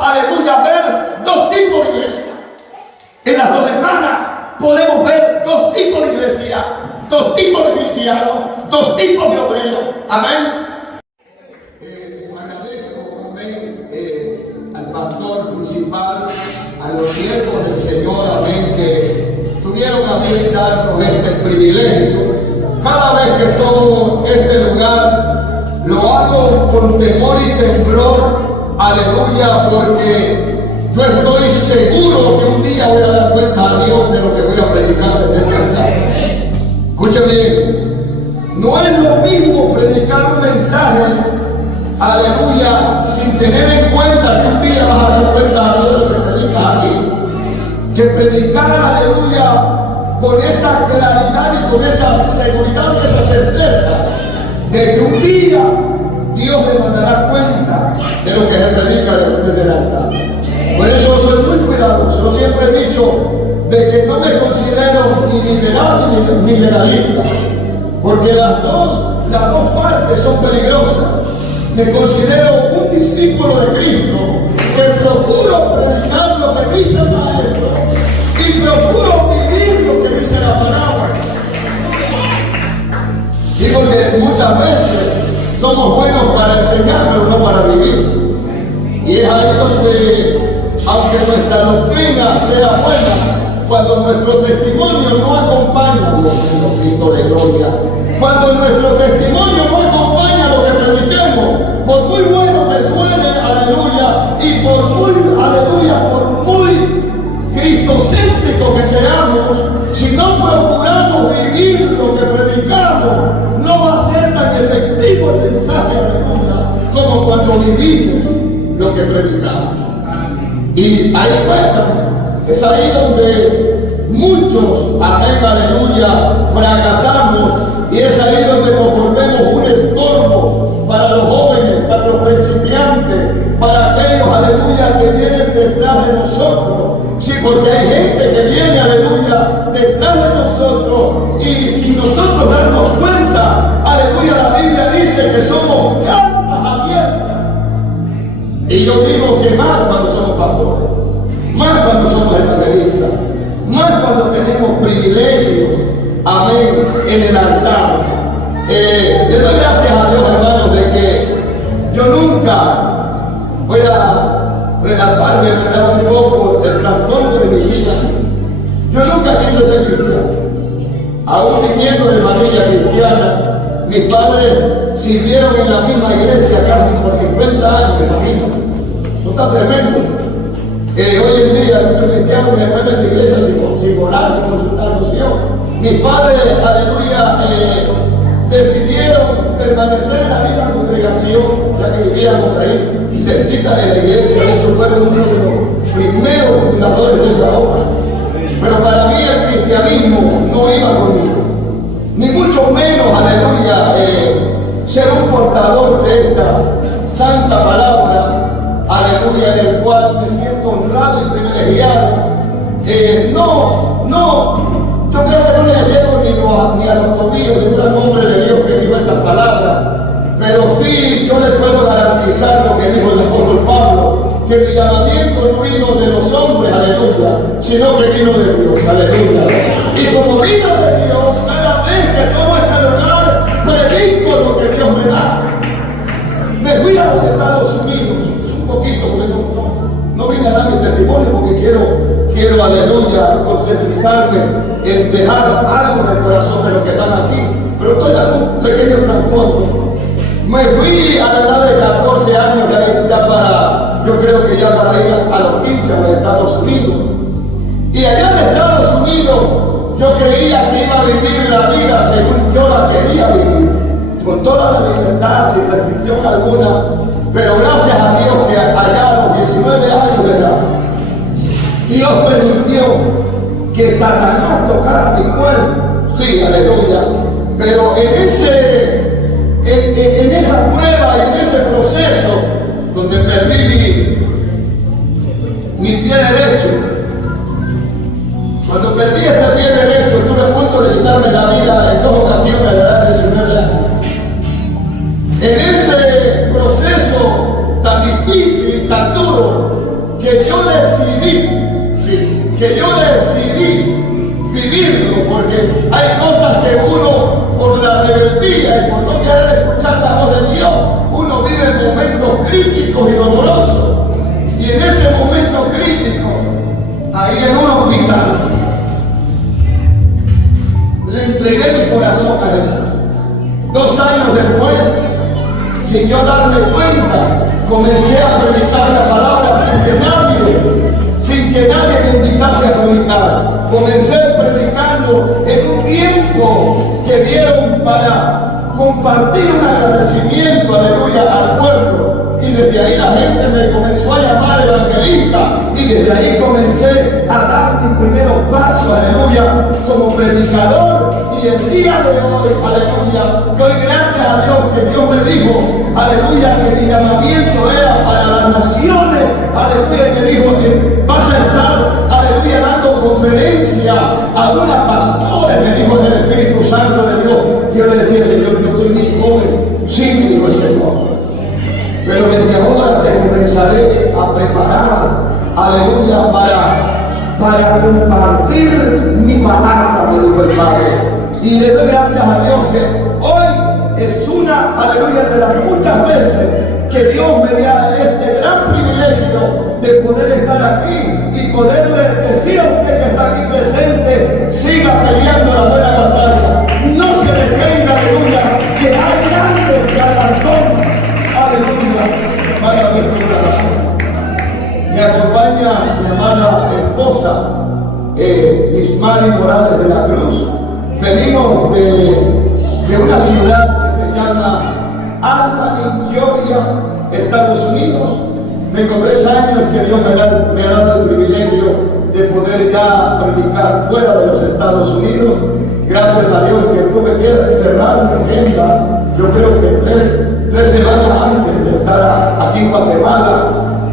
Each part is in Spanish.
aleluya, ver dos tipos de iglesia. En las dos hermanas podemos ver dos tipos de iglesia, dos tipos de cristianos, dos tipos de obreros. Amén. Agradezco, amén, al pastor principal, a los siervos del Señor, amén, que tuvieron a bien darnos este privilegio. Cada vez que tomo este lugar, lo hago con temor y temblor, aleluya, porque yo estoy seguro que un día voy a dar cuenta a Dios de lo que voy a predicar desde este altar. Escúchame, no es lo mismo predicar un mensaje, aleluya, sin tener en cuenta que un día vas a dar cuenta a Dios de lo que predicas aquí, que predicar, aleluya, con esa claridad y con esa seguridad y esa certeza de que un día Dios le mandará cuenta de lo que se predica desde el altar. Por eso soy muy cuidadoso. Yo siempre he dicho de que no me considero ni liberal ni legalista, porque las dos partes son peligrosas. Me considero un discípulo de Cristo que procuro predicar lo que dice el Maestro y procuro vivir lo que dice la palabra. Sí, porque muchas veces somos buenos para enseñar, pero no para vivir. Y es ahí donde, aunque nuestra doctrina sea buena, cuando nuestro testimonio no acompaña a Dios en los gritos de gloria, cuando nuestro testimonio no acompaña lo que prediquemos, por muy bueno que suene, aleluya, y por muy, aleluya, por muy cristocéntrico que seamos, si no procuramos vivir lo que predicamos, no va a ser tan efectivo el mensaje, aleluya, como cuando vivimos lo que predicamos. Y ahí cuesta, es ahí donde muchos, amén, aleluya, fracasamos, y es ahí donde nos volvemos un estorbo para los jóvenes, para los principiantes, para aquellos, aleluya, que vienen detrás de nosotros. Sí, porque hay gente que viene, aleluya, detrás de nosotros, y si nosotros darnos cuenta, aleluya, la Biblia dice que somos cartas abiertas. Y yo digo que más cuando somos pastores, más cuando somos evangelistas, más cuando tenemos privilegios, amén, en el altar. Le doy gracias a Dios, hermanos, de que yo nunca voy a relatar de verdad un poco el trasfondo de mi vida. Yo nunca quise ser cristiano. Aún viniendo de familia cristiana, mis padres sirvieron en la misma iglesia casi por 50 años, imagínate. Esto está tremendo. Hoy en día muchos cristianos que después de esta iglesia sin orar, sin consultar con Dios. Mis padres, aleluya, decidieron permanecer en la misma congregación, ya que vivíamos ahí, cerquita de la iglesia. De hecho, fueron uno de los primeros fundadores de esa obra. Pero para mí el cristianismo no iba conmigo, ni mucho menos, aleluya, ser un portador de esta santa palabra, aleluya, en el cual me siento honrado y privilegiado. Yo creo que no le llego ni a los tobillos de un gran hombre de Dios que dijo estas palabras, pero sí yo le puedo garantizar lo que dijo el apóstol Pablo, que mi llamamiento no vino de los hombres, aleluya, sino que vino de Dios, aleluya. Y como vino de Dios, cada vez que tomo este lugar, predico lo que Dios me da. Me fui a los Estados Unidos, un poquito, porque no vine a dar mi testimonio, porque quiero, aleluya, concentrizarme en dejar algo en el corazón de los que están aquí, pero estoy dando un pequeño trasfondo. Me fui a la edad de 14 años, yo creo que ya para ir a los 15 a los Estados Unidos. Y allá en Estados Unidos yo creía que iba a vivir la vida según yo la quería vivir, con toda la libertad, sin restricción alguna, pero gracias a Dios que allá a los 19 años de edad, Dios permitió que Satanás tocara mi cuerpo, sí, aleluya, pero en esa prueba y en ese proceso donde perdí mi pie derecho, cuando perdí este pie derecho estuve a punto de quitarme la vida en 2 ocasiones a la edad de 19 años. En ese proceso tan difícil y tan duro, que yo decidí, ¿sí?, que yo decidí vivirlo, porque hay cosas que uno, por la rebeldía y por no querer escuchar la voz de Dios, uno vive momentos críticos y dolorosos. Y en ese momento crítico, ahí en un hospital, le entregué mi corazón a Jesús. 2 años después, sin yo darme cuenta, comencé a predicar la palabra sin que nadie me invitase a predicar. Comencé predicando en un tiempo que dieron para compartir un agradecimiento, aleluya, al pueblo. Y desde ahí la gente me comenzó a llamar evangelista, y desde ahí comencé a dar mis primeros pasos, aleluya, como predicador. Y el día de hoy, aleluya, doy gracias a Dios que Dios me dijo, aleluya, que mi llamamiento era para las naciones, aleluya, y me dijo que vas a estar, aleluya, dando conferencia a una pastora, me dijo el Espíritu Santo de Dios. Yo le decía, Señor, yo estoy muy joven, sí, me dijo el Señor, pero desde ahora te comenzaré a preparar, aleluya, para compartir mi palabra, me dijo el Padre. Y le doy gracias a Dios que hoy es una, aleluya, de las muchas veces que Dios me da este gran privilegio de poder estar aquí y poderle decir a usted que está aquí presente, siga peleando la buena batalla, no se detenga, aleluya, que hay grandes galardones, aleluya, para nuestro trabajo. Me acompaña mi amada esposa, Lismari Morales de la Cruz. Venimos de una ciudad que se llama Albany, Georgia, Estados Unidos. Tengo 3 años que Dios me ha dado el privilegio de poder ya predicar fuera de los Estados Unidos. Gracias a Dios que tuve que cerrar mi agenda, yo creo que tres semanas antes de estar aquí en Guatemala,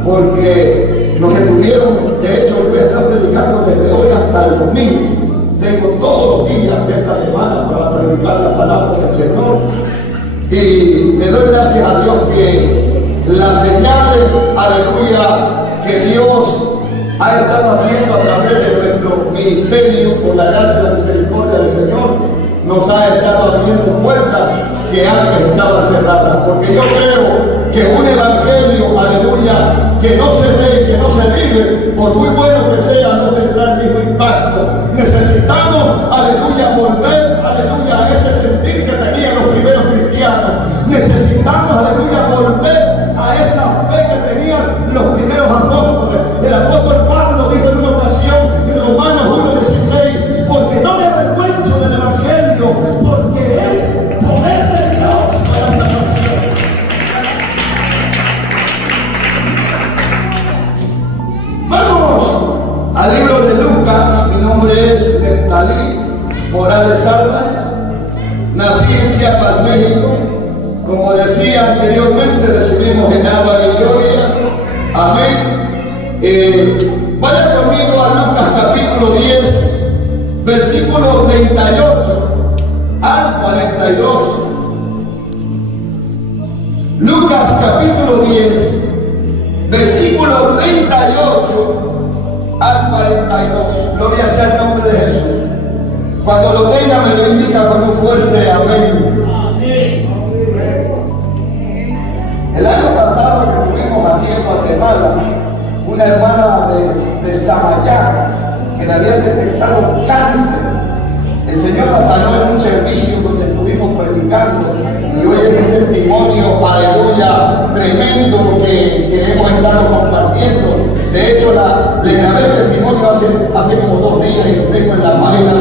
porque nos detuvieron. De hecho, voy a estar predicando desde hoy hasta el domingo. Tengo todos los días de esta semana para predicar la palabra del Señor. Y le doy gracias a Dios que las señales, aleluya, que Dios ha estado haciendo a través de nuestro ministerio, por la gracia y la misericordia del Señor, nos ha estado abriendo puertas que antes estaban cerradas. Porque yo creo que un evangelio, aleluya, que no se ve, que no se vive, por muy bueno que sea, no tendrá el mismo impacto. Necesitamos, aleluya, volver, aleluya, a ese sentir que tenían los primeros cristianos. Necesitamos, aleluya, volver a esa fe que tenían los primeros apóstoles. El apóstol Pablo dijo en una ocasión en Romanos 1:16, porque no me avergüenzo del evangelio, porque es poder de Dios para salvación. Vamos al libro de Lucas. Mi nombre es Neftalí Morales Álvarez. Nací en Chiapas, México. Como decía anteriormente, recibimos en Albany, Georgia. Amén. Vaya conmigo a Lucas capítulo 10, versículo 38 al 42. Lucas capítulo 10, versículo 38 al 42. Gloria sea el nombre de Jesús. Cuando lo tenga me lo indica con un fuerte amén. El año pasado que tuvimos aquí en Guatemala, una hermana de Samayá, que le habían detectado cáncer. El Señor la sanó en un servicio donde estuvimos predicando, y hoy es un testimonio, aleluya, tremendo que hemos estado compartiendo. De hecho, le grabé el testimonio hace como 2 días y lo tengo en la página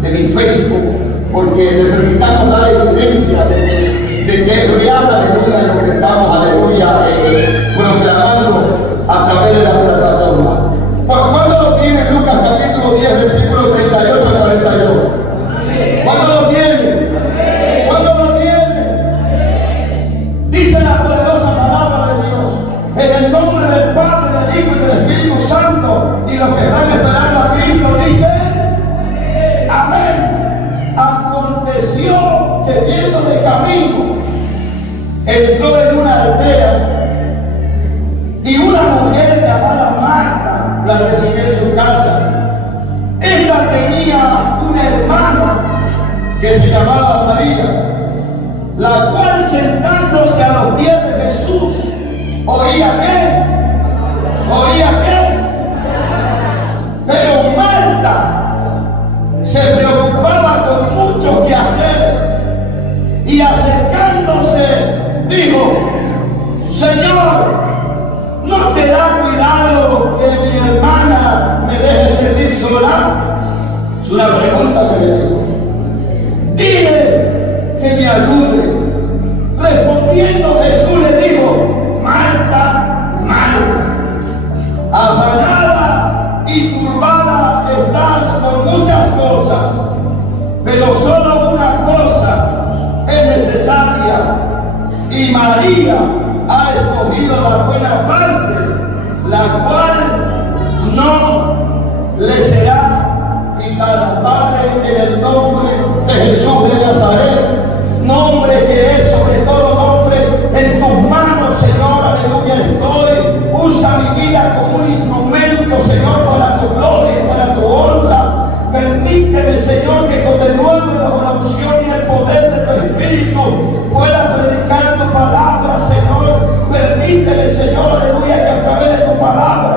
de mi Facebook, porque necesitamos dar evidencia de que es real, aleluya, lo que estamos, aleluya, proclamando a través de la plataforma. ¿Cuándo lo tiene Lucas capítulo 10, versículo 38 al 42? ¿Cuándo lo tiene? ¿Cuándo lo tiene? Dice la poderosa palabra de Dios, en el nombre del Padre, del Hijo y del Espíritu Santo, y los que están esperando a Cristo dicen amén. Aconteció que viendo de camino entró en una aldea y una mujer llamada Marta la recibió en su casa. Ella tenía una hermana que se llamaba María, la cual sentándose a los pies de Jesús, ¿oía qué? ¿Oía qué? Pero Marta se preocupaba con muchos quehaceres y acercándose dijo: Señor, ¿no te da cuidado que mi hermana me deje servir sola? Es una pregunta que le digo. Dile que me ayude. Respondiendo Jesús le dijo: Marta, Marta, afanada y turbada estás con muchas cosas, pero solo una cosa es necesaria, y María ha escogido la buena parte, la cual no le será quitada. Padre, en el nombre de Jesús de Nazaret, nombre que es sobre todo nombre, en tus manos, Señor, aleluya, estoy. Usa mi vida como un instrumento, Señor, para tu gloria y para tu honra. Permíteme, Señor, que con el nuevo bajo la unción y el poder de tu Espíritu pueda predicar tu palabra, Señor. Permíteme, Señor, aleluya, que a través de tu palabra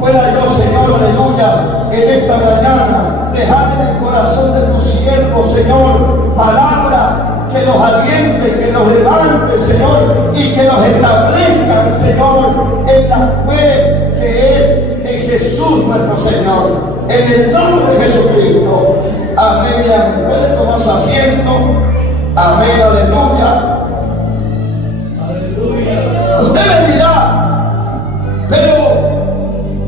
pueda yo, Señor, aleluya, en esta mañana dejar en el corazón de tu siervo, Señor, palabra que nos aliente, que nos levante, Señor, y que nos establezcan, Señor, en la fe que es en Jesús nuestro Señor. En el nombre de Jesucristo. Amén y amén. Puede tomar su asiento. Amén, aleluya. Aleluya. Usted me dirá, pero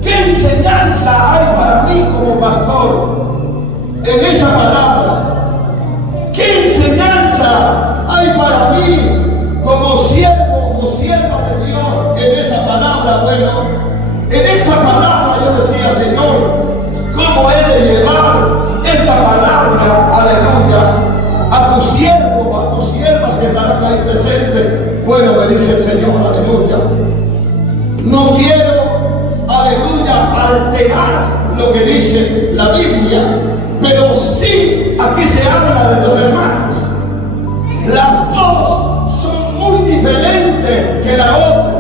¿qué enseñanza hay para mí como pastor en esa palabra? ¿Qué enseñanza hay para mí como siervo, como sierva de Dios en esa palabra? Bueno, en esa palabra yo decía, Señor, ¿cómo he de llevar esta palabra, aleluya, a tus siervos, a tus siervas que estarán ahí presentes? Bueno, me dice el Señor, aleluya, no quiero, aleluya, alterar lo que dice la Biblia, pero sí, aquí se habla de dos hermanas. Las dos son muy diferentes que la otra.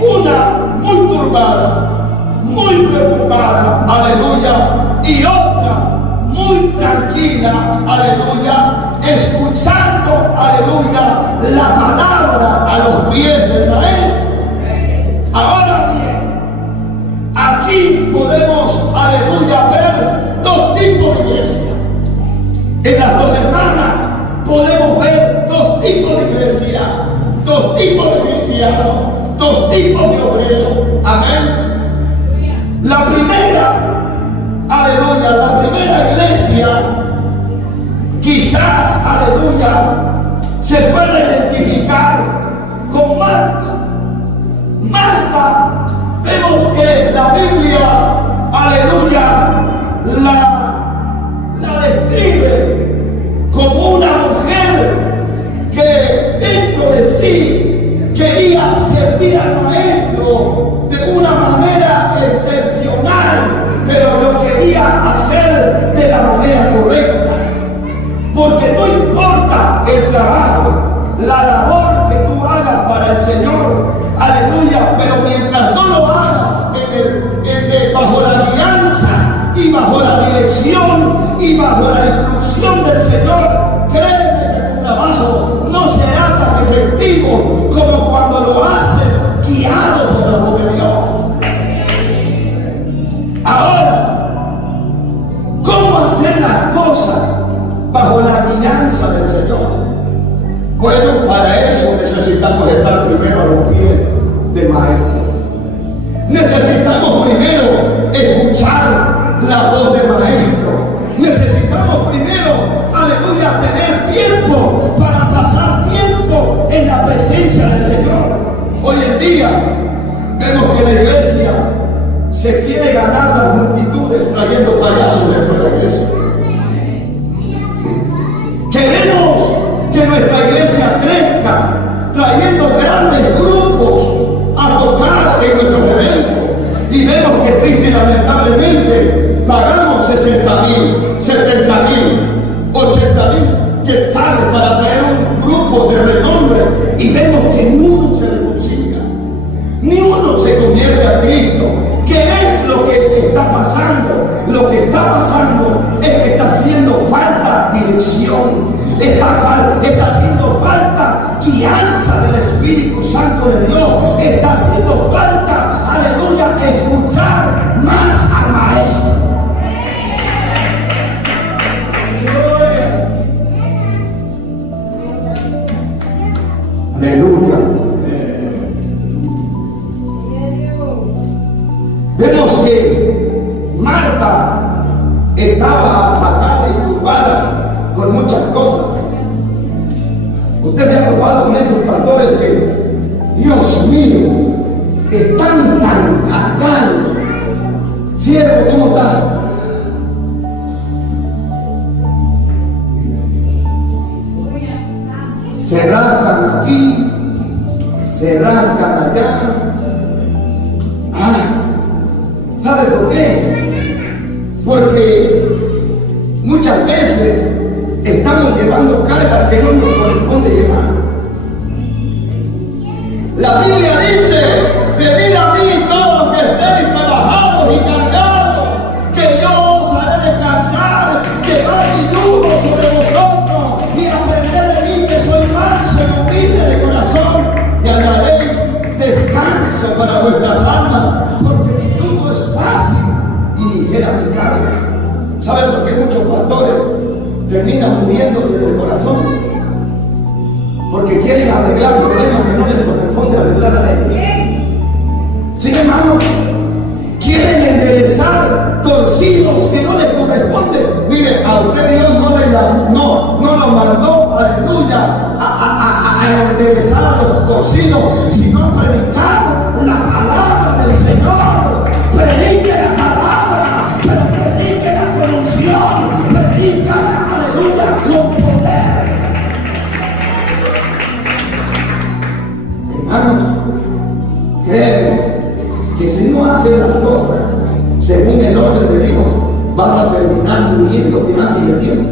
Una muy turbada, muy preocupada, aleluya, y otra muy tranquila, aleluya, escuchando, aleluya, la palabra a los pies del Maestro. Ahora bien, aquí podemos, aleluya, ver dos tipos de iglesia. En las dos hermanas podemos ver dos tipos de iglesia, dos tipos de cristianos, dos tipos de obreros. Amén. La primera, aleluya, la primera iglesia, quizás, aleluya, se puede identificar con Marta. Marta, vemos que la Biblia, aleluya, la describe como una mujer que dentro de sí quería servir al Maestro de una manera excepcional, pero lo quería hacer de la manera correcta. Porque no importa el trabajo, la labor que tú hagas para el Señor, aleluya, pero mientras no lo hagas bajo la guianza y bajo la dirección y bajo la instrucción del Señor, créeme que tu trabajo no será tan efectivo como cuando lo haces guiado por la voz de Dios. Ahora, ¿cómo hacer las cosas bajo la guianza del Señor? Bueno, para eso necesitamos estar primero a los pies del Maestro. Necesitamos primero escuchar la voz del Maestro. Necesitamos primero, aleluya, tener tiempo para pasar tiempo en la presencia del Señor. Hoy en día vemos que la iglesia se quiere ganar las multitudes trayendo payasos dentro de la iglesia. Queremos que nuestra iglesia crezca trayendo grandes grupos a tocar en y vemos que ni uno se reconcilia, ni uno se convierte a Cristo. ¿Qué es lo que está pasando? Lo que está pasando es que está haciendo falta dirección, está haciendo falta guianza del Espíritu Santo de Dios, está haciendo falta, aleluya, escuchar más al Maestro. Aleluya. Vemos que Marta estaba fatal y turbada con muchas cosas. Usted se ha topado con esos pastores que, Dios mío, están tan cargados. Siervo, ¿cómo está? Se rascan aquí, se rascan allá. ¿Sabe por qué? Porque muchas veces estamos llevando cargas que no nos corresponde llevar. La Biblia dice: venid a mí todos los que estéis trabajados y cargados, que yo os haré descansar. Llevad mi yugo sobre vosotros y aprended de mí, que soy manso y humilde de corazón, y hallaréis descanso para vuestras almas, porque mi yugo es fácil y ligera mi carga. ¿Saben por qué muchos pastores terminan muriéndose del corazón? Porque quieren arreglar problemas que no les corresponde arreglar a ellos. ¿Sí, hermano? Quieren enderezar torcidos que no les corresponden. Mire, a usted Dios no lo mandó, aleluya, a enderezar a los torcidos, sino a predicar la palabra del Señor. Predique la palabra, pero predique la promoción, predica, aleluya, con poder. Hermano, créeme que si no haces las cosas según el orden de Dios, vas a terminar muriendo antes de tiempo.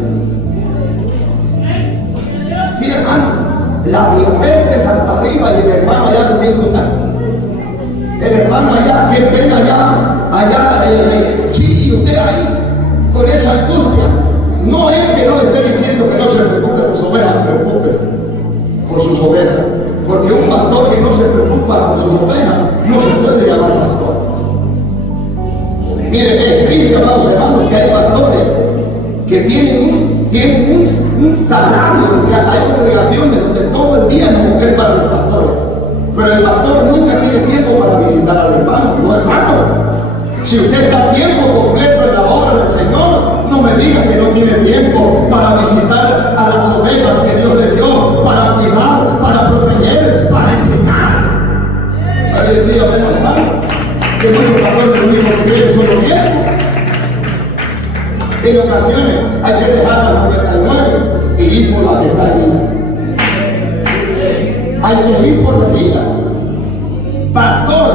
Sí, hermano, la diabetes hasta arriba y el hermano allá comiendo un taco. El hermano allá, que pena allá, sí, y usted ahí, con esa angustia. No es que no le esté diciendo que no se preocupe por sus ovejas, preocúpese por sus ovejas. Porque un pastor que no se preocupa por sus ovejas no se puede llamar pastor. Miren, es triste, amados hermanos, que hay pastores que tienen un salario, porque hay congregaciones donde todo el día no es para los pastores. Pero el pastor nunca tiene tiempo para visitar al hermano. No, hermano. Si usted está a tiempo completo en la obra del Señor, no me diga que no tiene tiempo para visitar a las ovejas que Dios le dio, para cuidar, para proteger, para enseñar. Hoy en día vemos, hermano, que muchos pastores lo único que quieren solo tiempo. En ocasiones hay que dejar la 99 y ir por la que está herida. Hay que ir por la vida. Pastor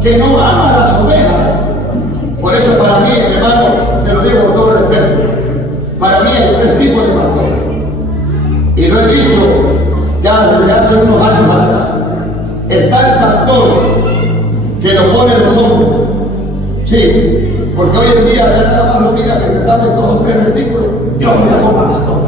que no ama a las ovejas. Por eso para mí, hermano, se lo digo con todo respeto, para mí hay 3 tipos de pastores. Y lo he dicho ya desde hace unos años atrás. Está el pastor que lo ponen los hombres. Sí, porque hoy en día ya nada más lo mira que se sabe 2 o 3 versículos. Dios me llamó pastor.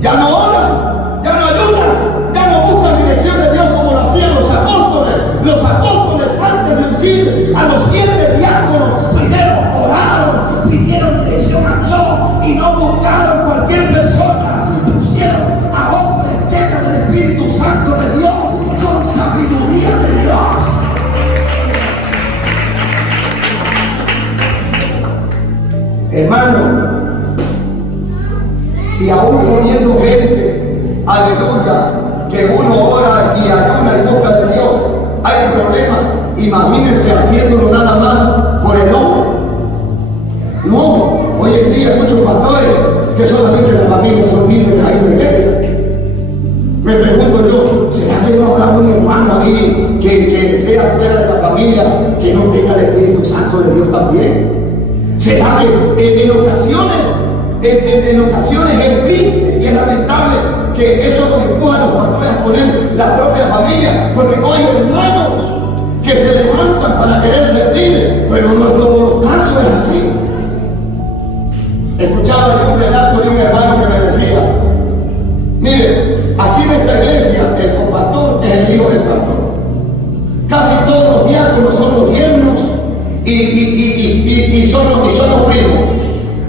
Ya no oran, ya no ayunan, ya no buscan dirección de Dios como lo hacían los apóstoles. Los apóstoles, antes de ungir a los 7 diáconos, primero oraron, pidieron dirección a Dios y no buscaron cualquier persona. Pusieron a hombres llenos del Espíritu Santo de Dios, con sabiduría de Dios. Hermano, si aún poniendo gente, aleluya, que uno ora y ayuna y busca de Dios, hay problemas, imagínense haciéndolo nada más por el hombre. No, hoy en día hay muchos pastores que solamente las familias son líderes ahí en la iglesia. Me pregunto yo, ¿será que no habrá un hermano ahí que sea fuera de la familia que no tenga el Espíritu Santo de Dios también? ¿Será que en ocasiones es triste y es lamentable que eso nos empuja a los pastores a poner la propia familia, porque no hay hermanos que se levantan para querer servir, pero no en todos los casos es así. Escuchaba yo un relato de un hermano que me decía: mire, aquí en esta iglesia el copastor es el hijo del pastor. Casi todos los diáconos son los yernos y son los primos.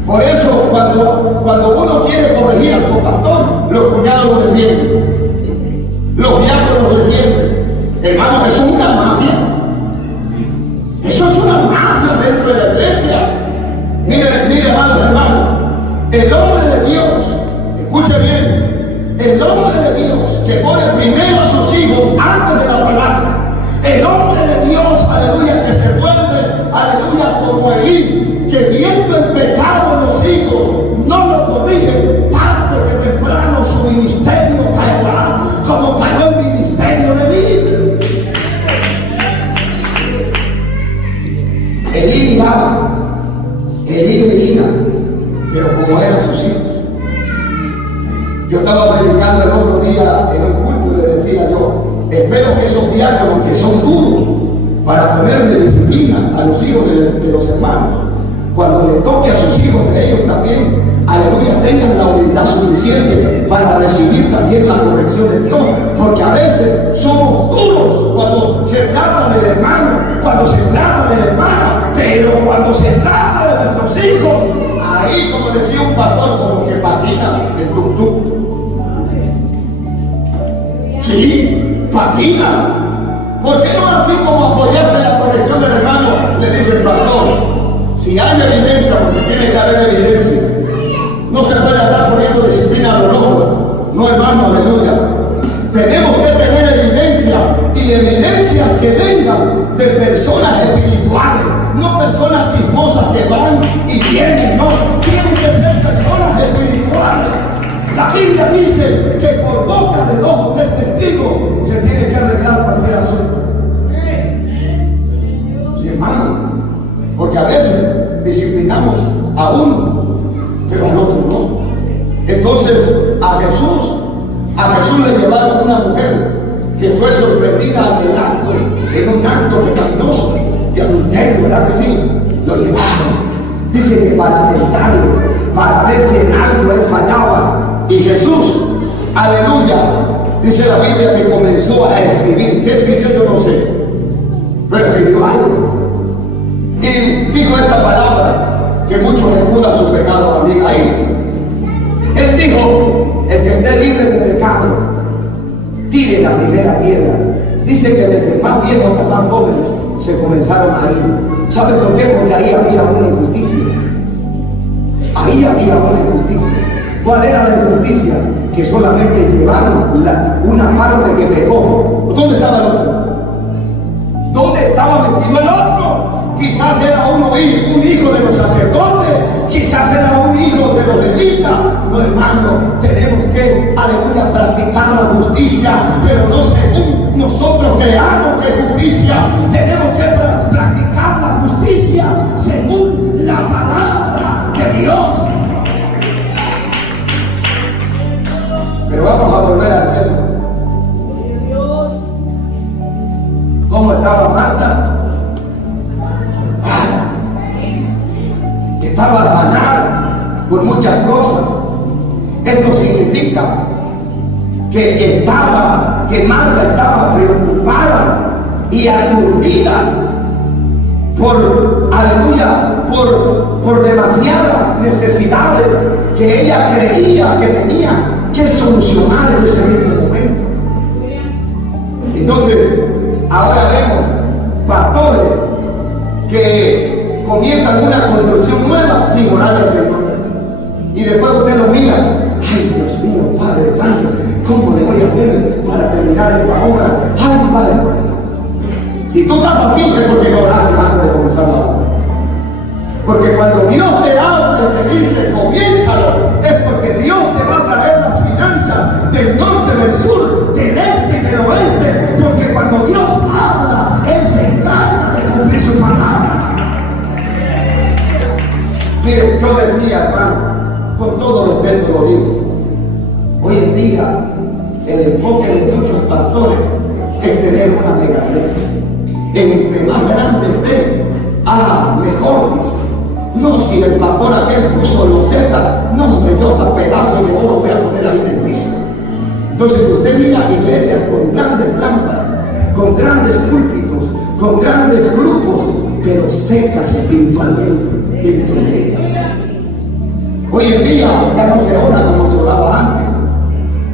Por eso cuando uno quiere corregir al copastor, los cuñados lo defienden, los diáconos lo defienden. Hermano, eso es una mafia. Eso es una mafia dentro de la iglesia. Mire, amados hermanos, el hombre de Dios, escuche bien, el hombre de Dios que pone primero a sus hijos antes de la palabra, el hombre de Dios, aleluya, que se vuelve, aleluya, como Elí, que viendo el pecado de los hijos, no lo corrige, tarde que temprano su ministerio caerá, como cayó el ministerio de Elí. Elí miraba, Elí veía, pero como eran sus hijos. Yo estaba predicando el otro día en un culto y le decía yo: espero que esos diáconos que son duros para poner de disciplina a los hijos de los hermanos, cuando le toque a sus hijos de ellos también, aleluya, tengan la humildad suficiente para recibir también la corrección de Dios, porque a veces somos duros cuando se trata del hermano, cuando se trata de la hermana, pero cuando se trata de nuestros hijos, ahí, como decía un pastor, como que patina el tuk-tuk. Sí, patina. ¿Por qué no así como apoyarte en la corrección del hermano? Le dice el pastor: si hay evidencia, porque tiene que haber evidencia, no se puede estar poniendo disciplina a los locos. No, hermano, aleluya. Tenemos que tener evidencia, y evidencias que vengan de personas espirituales, no personas chismosas que van y vienen, no. Tienen que ser personas espirituales. La Biblia dice que por boca de 2 o 3 testigos se tiene que arreglar cualquier asunto. Sí, hermano, porque a veces disciplinamos a uno, pero al otro no. Entonces a Jesús le llevaron una mujer que fue sorprendida en un acto pecaminoso de adulterio, ¿verdad que sí? Lo llevaron. Dice que para tentarlo, para ver si en algo él fallaba. Y Jesús, aleluya, dice la Biblia que comenzó a escribir. ¿Qué escribió? Yo no sé, pero escribió algo. Y dijo esta palabra, que muchos escudan su pecado también ahí. Él dijo: el que esté libre de pecado, tire la primera piedra. Dice que desde el más viejo hasta el más joven se comenzaron a ir. ¿Saben por qué? Porque ahí había una injusticia. Ahí había una injusticia. ¿Cuál era la injusticia? Que solamente llevaron una parte que pecó. ¿Dónde estaba el otro? ¿Dónde estaba metido el otro? Quizás era un hijo de los sacerdotes, quizás era un hijo de los levitas. No, hermano, tenemos que, aleluya, practicar la justicia, pero no según nosotros creamos que es justicia. Tenemos que practicar la justicia según la palabra de Dios. Pero vamos a volver al tema. ¿Cómo estaba Marta? Estaba afanada por muchas cosas. Esto significa que Marta estaba preocupada y aturdida por, aleluya, por demasiadas necesidades que ella creía que tenía que solucionar en ese mismo momento. Entonces, ahora vemos pastores que comienzan una construcción nueva sin orar al Señor. Y después usted lo mira: ay, Dios mío, Padre Santo, ¿cómo le voy a hacer para terminar esta obra? Ay, Padre. Si tú estás así es porque no oraste antes de comenzar la obra. Porque cuando Dios te habla y te dice comiénzalo, es porque Dios te va a traer las finanzas del norte, del sur, del este y del oeste. Porque cuando Dios habla, Él se encarga de cumplir su palabra. Mire, yo decía, hermano, con todo respeto lo digo, hoy en día enfoque de muchos pastores es tener una mega iglesia. Entre más grande esté, mejor, dice. No, si el pastor aquel puso loseta, no, hombre, yo hasta pedazo de oro voy a poner ahí en el piso. Entonces usted mira iglesias con grandes lámparas, con grandes púlpitos, con grandes grupos, pero secas espiritualmente dentro de ellas. Hoy en día ya no se ora como se oraba antes.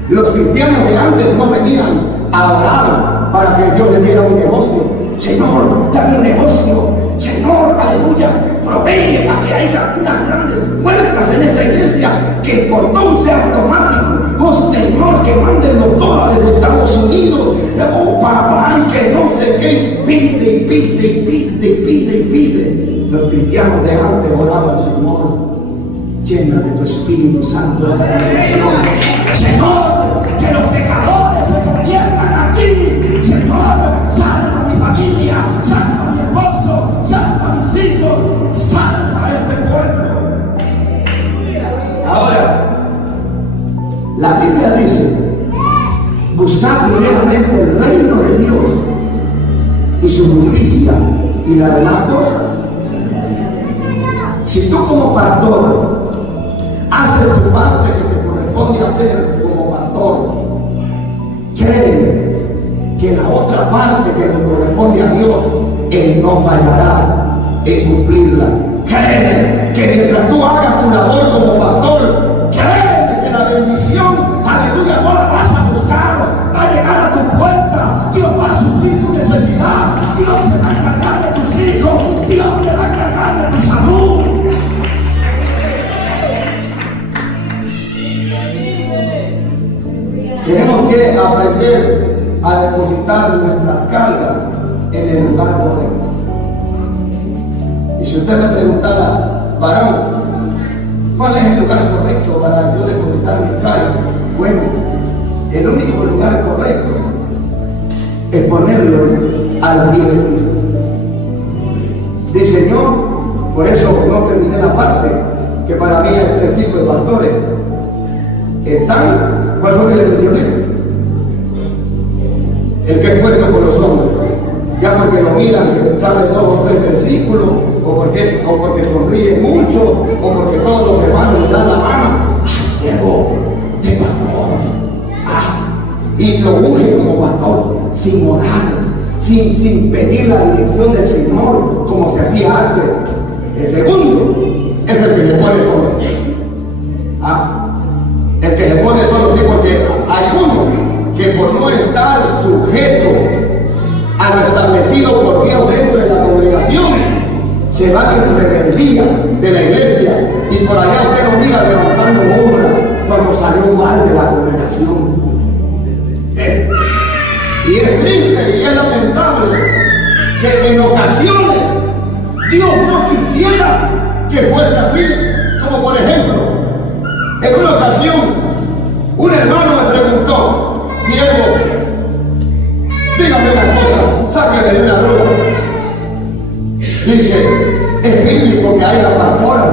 Los cristianos de antes no venían a orar para que Dios les diera un negocio. Señor, dame un negocio. Señor, aleluya, provee para que haya unas grandes puertas en esta iglesia, que el portón sea automático. Oh Señor, que manden los dólares de Estados Unidos. Oh papá, y que no sé qué. Pide y pide y pide y pide y pide. Los cristianos de antes oraban: Señor, llena de tu Espíritu Santo la congregación. Señor, que los pecadores se conviertan a ti. Señor, salva a mi familia, salva a mi esposo, salva a mis hijos, salva a este pueblo. Ahora, la Biblia dice: buscar primeramente el reino de Dios y su justicia y las demás cosas. Si tú como pastor haces tu parte que te corresponde hacer como pastor, créeme que la otra parte que le corresponde a Dios, Él no fallará en cumplirla. Créeme que mientras tú hagas tu labor como pastor, créeme que la bendición, aleluya, no la vas a buscar, va a llegar a tu puerta. Dios va a suplir tu necesidad, Dios se va a encargar de tus hijos, Dios te va a encargar de tu salud. Tenemos que aprender a depositar nuestras cargas en el lugar correcto. Y si usted me preguntara: varón, ¿cuál es el lugar correcto para yo depositar mis cargas? Bueno, el único lugar correcto es ponerlo al pie de Cristo. Dice yo, por eso no terminé la parte, que para mí hay tres tipos de pastores. Están, ¿cuál fue que le mencioné? El que es fuerte con los hombres, ya porque lo miran, que sabe 2 o 3 versículos, o porque sonríe mucho, o porque todos los hermanos le dan la mano. ¡Ay, siervo de pastor! Y lo unge como pastor, sin orar, sin pedir la dirección del Señor, como se hacía antes. El segundo es el que se pone solo. El que se pone solo, sí, porque hay uno que por no estar sujeto a lo establecido por Dios dentro de la congregación, se va en rebeldía de la iglesia, y por allá usted lo mira levantando obra cuando salió mal de la congregación. Y es triste y es lamentable que en ocasiones Dios no quisiera que fuese así, como por ejemplo, en una ocasión un hermano me preguntó: siervo, dígame una cosa, sáqueme de una droga. Dice: es bíblico que haya pastoras.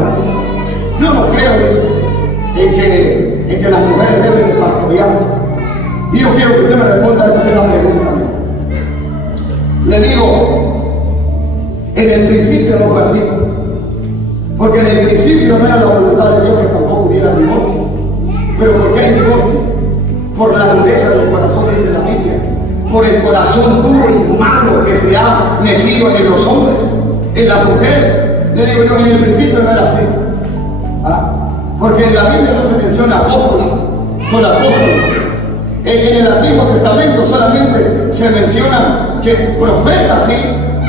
Yo no creo eso, en que las mujeres deben de pastorear. Y yo quiero que usted me responda a esa pregunta. Le digo, en el principio no fue así, porque en el principio no era la voluntad de Dios que tampoco hubiera divorcio. Pero ¿por qué hay divorcio? Por la dureza del corazón, dice la Biblia, por el corazón duro y malo que se ha metido en los hombres, en las mujeres. Le digo yo, en el principio no era así. Porque en la Biblia no se menciona apóstoles con apóstoles. En el Antiguo Testamento solamente se menciona que profetas, ¿sí?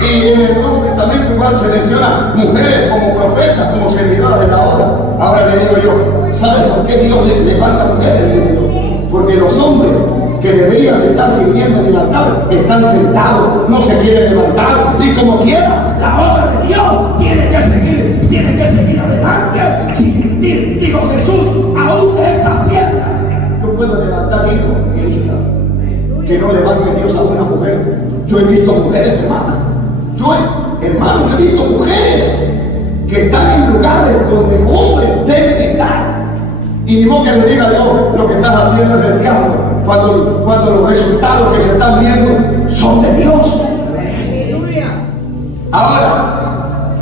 Y en el Nuevo Testamento igual se menciona mujeres como profetas, como servidoras de la obra. Ahora le digo yo, ¿sabes por qué Dios levanta mujeres? Le digo yo, porque los hombres que deberían de estar sirviendo en el altar están sentados, no se quieren levantar, y como quiera, la obra de Dios tiene que seguir adelante. Si dijo Jesús, aún de estas piedras yo puedo levantar hijos e hijas. Que no levante Dios a una mujer. Yo he visto mujeres, hermana. Hermano, he visto mujeres que están en lugares donde hombres deben estar. Y ni modo que le diga yo, lo que estás haciendo es del diablo, cuando los resultados que se están viendo son de Dios. Ahora,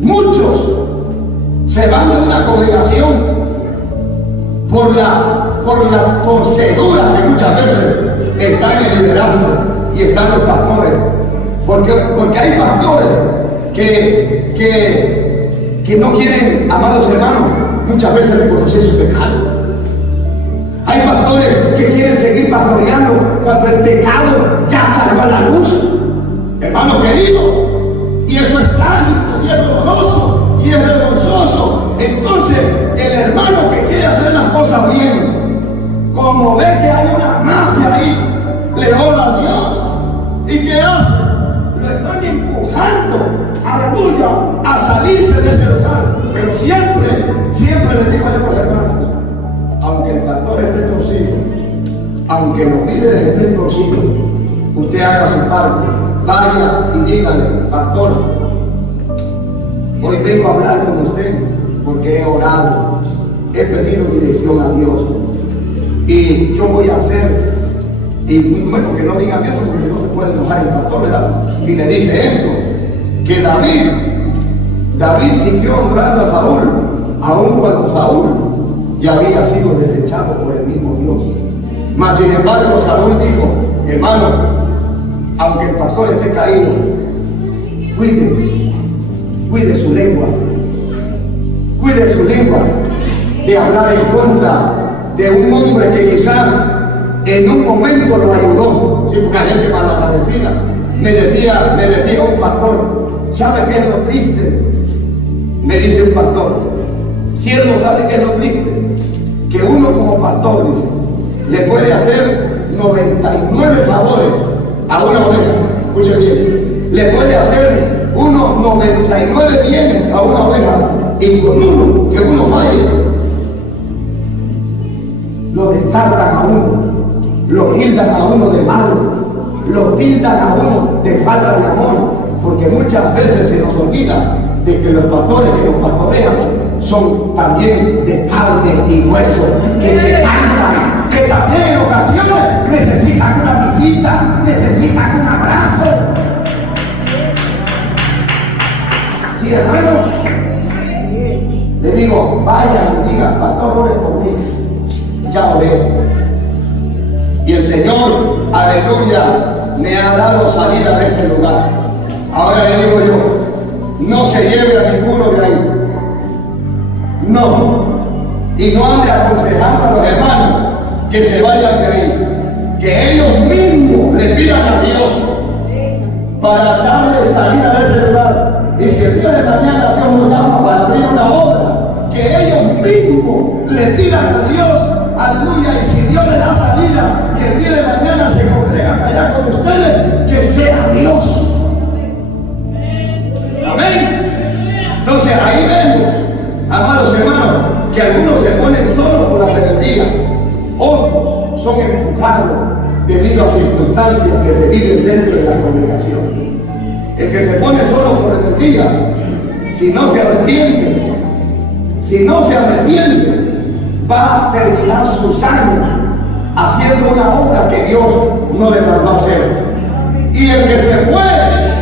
muchos se van de una congregación por la torcedura que muchas veces está en el liderazgo y están los pastores. Porque hay pastores que no quieren, amados hermanos, muchas veces reconocer su pecado. Hay pastores que quieren seguir pastoreando cuando el pecado ya salió a la luz. Hermano querido, y eso es trágico, y es doloroso, y es vergonzoso. Entonces, el hermano que quiere hacer las cosas bien, como ve que hay una mafia ahí, le ora a Dios. ¿Y qué hace? Lo están empujando, aleluya, a salirse de ese lugar. Pero siempre le digo a los hermanos, aunque el pastor esté torcido, aunque los líderes estén torcidos, usted haga su parte. Vaya y dígale, pastor, hoy vengo a hablar con usted porque he orado, he pedido dirección a Dios y yo voy a hacer, y bueno, que no digan eso porque si no se puede enojar el pastor, ¿verdad? Si le dice esto, que David siguió honrando a Saúl, aun cuando Saúl ya había sido desechado por el mismo Dios. Mas sin embargo Saúl dijo, hermano, aunque el pastor esté caído, cuide su lengua de hablar en contra de un hombre que quizás en un momento lo ayudó. Sí, porque hay gente malagradecida. Me decía un pastor, ¿sabe qué es lo triste? Me dice un pastor, siervo, ¿sabe qué es lo triste? Que uno como pastor, dice, le puede hacer 99 favores a una oveja. Escuche bien, le puede hacer unos 99 bienes a una oveja, y con uno, que uno falle, lo descartan a uno, lo tildan a uno de malo, lo tildan a uno de falta de amor, porque muchas veces se nos olvida de que los pastores que nos pastorean son también de carne y hueso, que se cansan, que también en ocasiones necesitan una visita, necesitan un abrazo. Sí, hermano, le digo, vaya y diga, pastor, ore por mí. Ya oré. Y el Señor, aleluya, me ha dado salida de este lugar. Ahora le digo yo, no se lleve a ninguno de ahí. No. Y no ande aconsejando a los hermanos que se vayan de ahí. Que ellos mismos le pidan a Dios para darle salida de ese lugar. Y si el día de mañana Dios los llama para abrir una obra, que ellos mismos le pidan a Dios, aleluya, y si Dios le da salida y el día de mañana se congregan allá con ustedes, que sea Dios. Amén. Entonces ahí vemos, amados hermanos, que algunos se ponen solos por la rebeldía, otros son empujados debido a circunstancias que se viven dentro de la congregación. El que se pone solo por rebeldía, si no se arrepiente, va a terminar sus años haciendo una obra que Dios no le mandó a hacer. Y el que se fue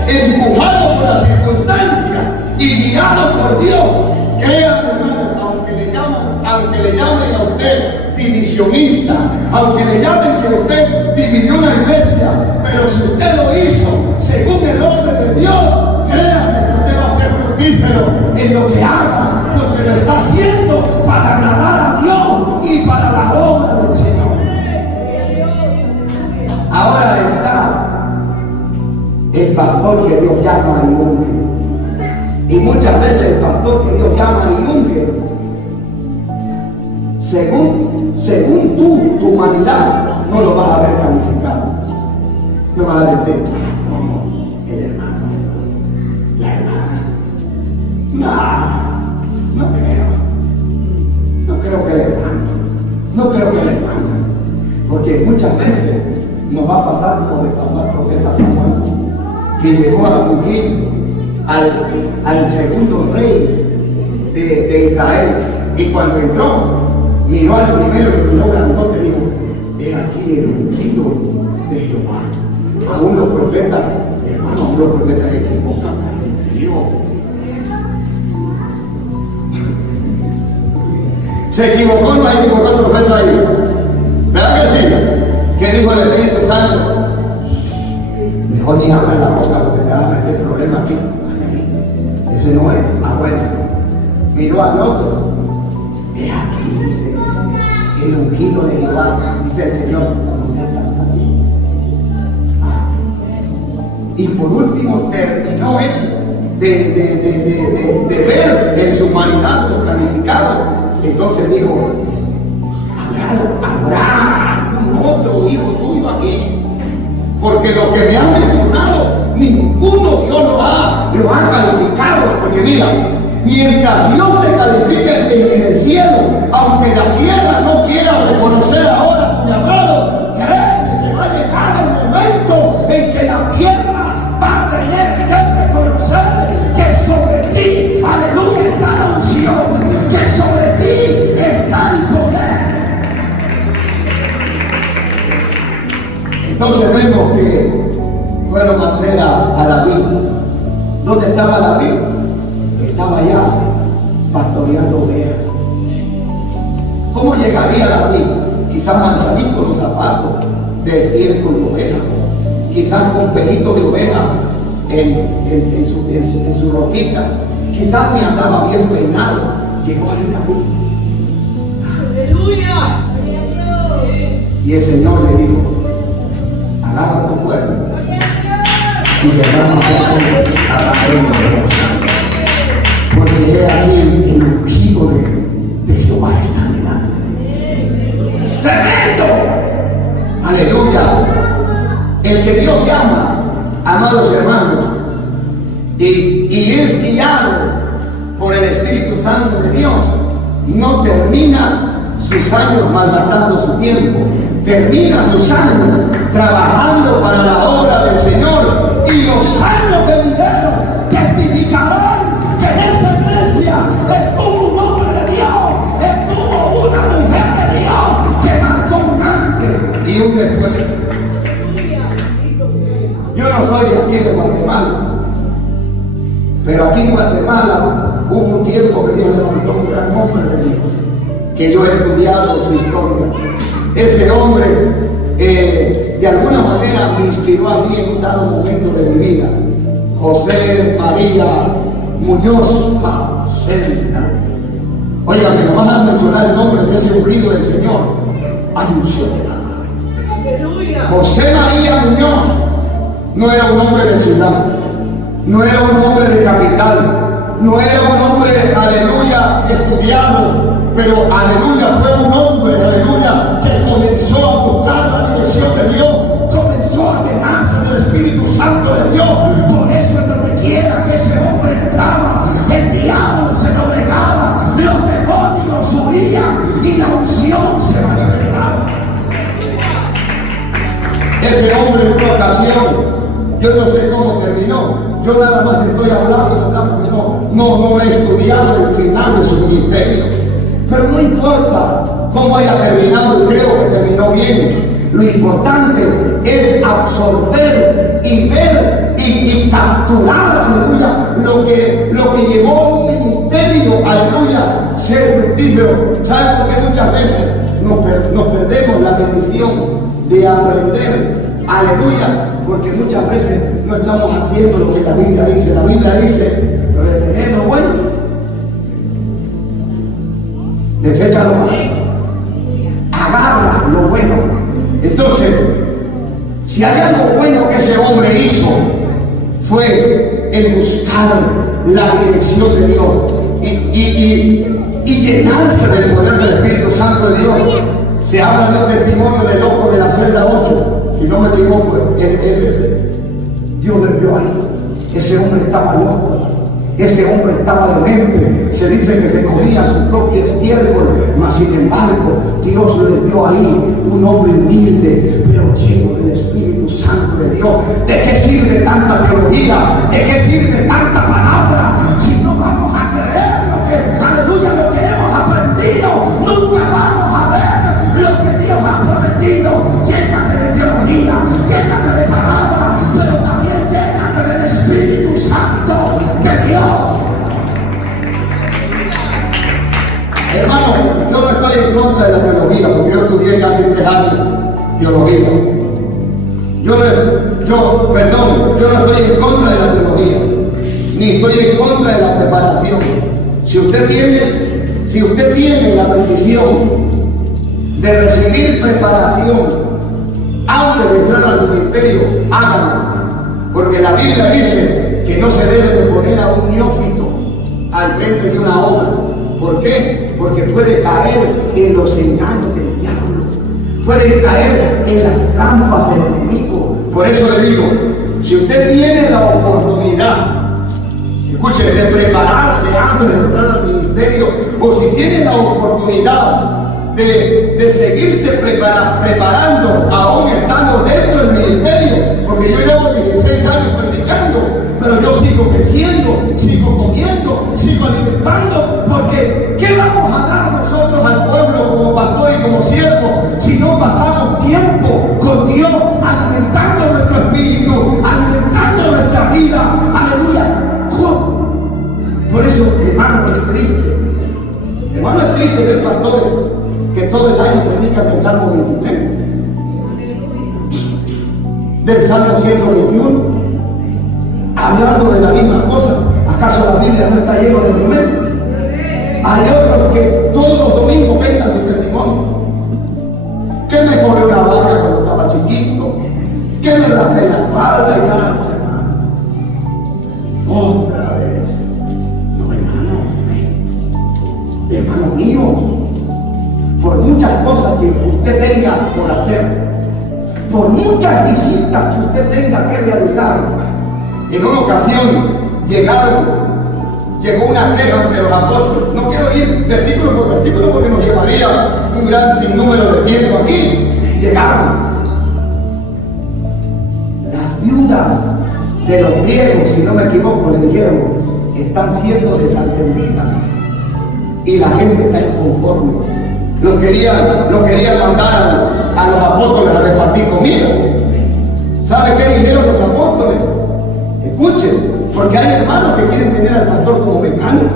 empujado por las circunstancias y guiado por Dios, créanme, hermano, aunque le llamen a usted divisionista, aunque le llamen que usted dividió una iglesia, pero si usted lo hizo según el orden de Dios, créanme que usted va a ser fructífero en lo que haga, porque lo está haciendo para agradar a Dios y para la obra del Señor. Ahora está el pastor que Dios llama y unge. Y muchas veces el pastor que Dios llama y unge, según tu humanidad, no lo vas a ver calificado. No vas a decir, como el hermano, la hermana. No creo que el hermano. Porque muchas veces nos va a pasar como le pasó al profeta Samuel, que llegó a ungir al segundo rey de Israel. Y cuando entró, miró al primero y lo miró grandote y dijo: he aquí el ungido de Jehová. Aún los profetas, hermano, aún los profetas se equivocan. Dios. Se equivocó, no hay equivocó el profeta ahí. ¿Verdad que sí? ¿Qué dijo el Espíritu Santo? Mejor ni abra la boca porque te van a meter problema aquí. Ese no es. Bueno. Miró al otro. He aquí, dice, el ungido de Jehová, dice el Señor. Y por último terminó él de ver en su humanidad los calificados. Entonces dijo: habrá algún otro hijo tuyo aquí, porque lo que me han mencionado, ninguno Dios lo ha calificado. Porque mira, mientras Dios te califique en el cielo, aunque la tierra no quiera reconocer ahora tu llamado, créeme que va a llegar el momento en que la tierra va a tener que reconocer que sobre ti, aleluya, está la unción, que sobre ti está el poder. Entonces vemos que fueron a traer a David. ¿Dónde estaba David? Estaba allá pastoreando ovejas. ¿Cómo llegaría David? Quizás manchadito los zapatos de estiércol de oveja, quizás con pelito de oveja en su ropita, quizás ni andaba bien peinado. Llegó ahí David. ¡Aleluya! Y el Señor le dijo: agarra tu cuerpo y llevamos a la reina de los santos, porque he aquí el ungido de Jehová está delante. ¡Tremendo! ¡Aleluya! El que Dios llama, amados hermanos, y es guiado por el Espíritu Santo de Dios, no termina sus años malgastando su tiempo, termina sus años trabajando para la obra del Señor, y los años venideros testificarán que en esa iglesia estuvo un hombre de Dios, estuvo una mujer de Dios que marcó un antes y un después. Yo no soy de aquí de Guatemala, pero aquí en Guatemala hubo un tiempo que Dios levantó un gran hombre de Dios, que yo he estudiado su historia. Ese hombre de alguna manera me inspiró a mí en un dado momento de mi vida. José María Muñoz Celta. Oiga, me vas a mencionar el nombre de ese ungido del Señor. Hay unción de la mano. José María Muñoz no era un hombre de ciudad, no era un hombre de capital, no era un hombre, aleluya, estudiado, pero aleluya, fue un hombre, aleluya, que comenzó a buscar la dirección de Dios, comenzó a llenarse del Espíritu Santo de Dios. Por eso en donde quiera que ese hombre entraba, el diablo se lo negaba, los demonios subían y la unción se manifestaba. Ese hombre en una ocasión, yo no sé cómo terminó, yo nada más estoy hablando, ¿verdad? Porque no he estudiado el final de su ministerio, pero no importa cómo haya terminado, y creo que terminó bien. Lo importante es absorber y ver y capturar, aleluya, lo que llevó a un ministerio, aleluya, ser fructífero. ¿Saben por qué muchas veces nos perdemos la bendición de aprender? Aleluya, porque muchas veces no estamos haciendo lo que la Biblia dice. La Biblia dice: retener lo bueno, desecha lo malo, agarra lo bueno. Entonces, si hay algo bueno que ese hombre hizo, fue el buscar la dirección de Dios y llenarse del poder del Espíritu Santo de Dios. Se habla de un testimonio de loco de la celda 8, si no me equivoco, Dios lo envió ahí. Ese hombre estaba loco, ese hombre estaba demente, se dice que se comía su propio estiércol, mas sin embargo Dios lo envió ahí, un hombre humilde, pero lleno del Espíritu Santo de Dios. ¿De qué sirve tanta teología? ¿De qué sirve tanta palabra si no vamos a creer lo que, aleluya, lo que hemos aprendido? Nunca vamos Hermano, yo no estoy en contra de la teología, porque yo estudié casi 3 años teología. Yo no estoy en contra de la teología, ni estoy en contra de la preparación. Si usted tiene la bendición de recibir preparación antes de entrar al ministerio, hágalo. Porque la Biblia dice que no se debe de poner a un neófito al frente de una obra. ¿Por qué? Porque puede caer en los engaños del diablo, puede caer en las trampas del enemigo. Por eso le digo, si usted tiene la oportunidad, escuche, de prepararse antes de entrar al ministerio, o si tiene la oportunidad de seguirse preparando aún estando dentro del ministerio, porque yo llevo 16 años predicando, pero yo sigo creciendo, sigo comiendo, sigo alimentando, porque ¿qué vamos a dar nosotros al pueblo como pastor y como siervo si no pasamos tiempo con Dios alimentando nuestro espíritu, alimentando nuestra vida? Aleluya. Por eso, hermano, es triste. Hermano, es triste ver pastores que todo el año predican del Salmo 23, del Salmo 121, hablando de la misma cosa. ¿Acaso la Biblia no está llena de promesas? Hay otros que todos los domingos cuentan su testimonio. Que me corrió una vaca cuando estaba chiquito, que me raspé la espalda y tal, hermano. Otra vez. No, hermano mío, por muchas cosas que usted tenga por hacer, por muchas visitas que usted tenga que realizar. En una ocasión llegó una queja ante los apóstoles. No quiero ir versículo por versículo porque nos llevaría un gran sinnúmero de tiempo aquí. Llegaron las viudas de los griegos, si no me equivoco, le dijeron, están siendo desatendidas y la gente está inconforme. Los querían mandar a los apóstoles a repartir comida. ¿Sabe qué dijeron los apóstoles? Escuchen, porque hay hermanos que quieren tener al pastor como mecánico.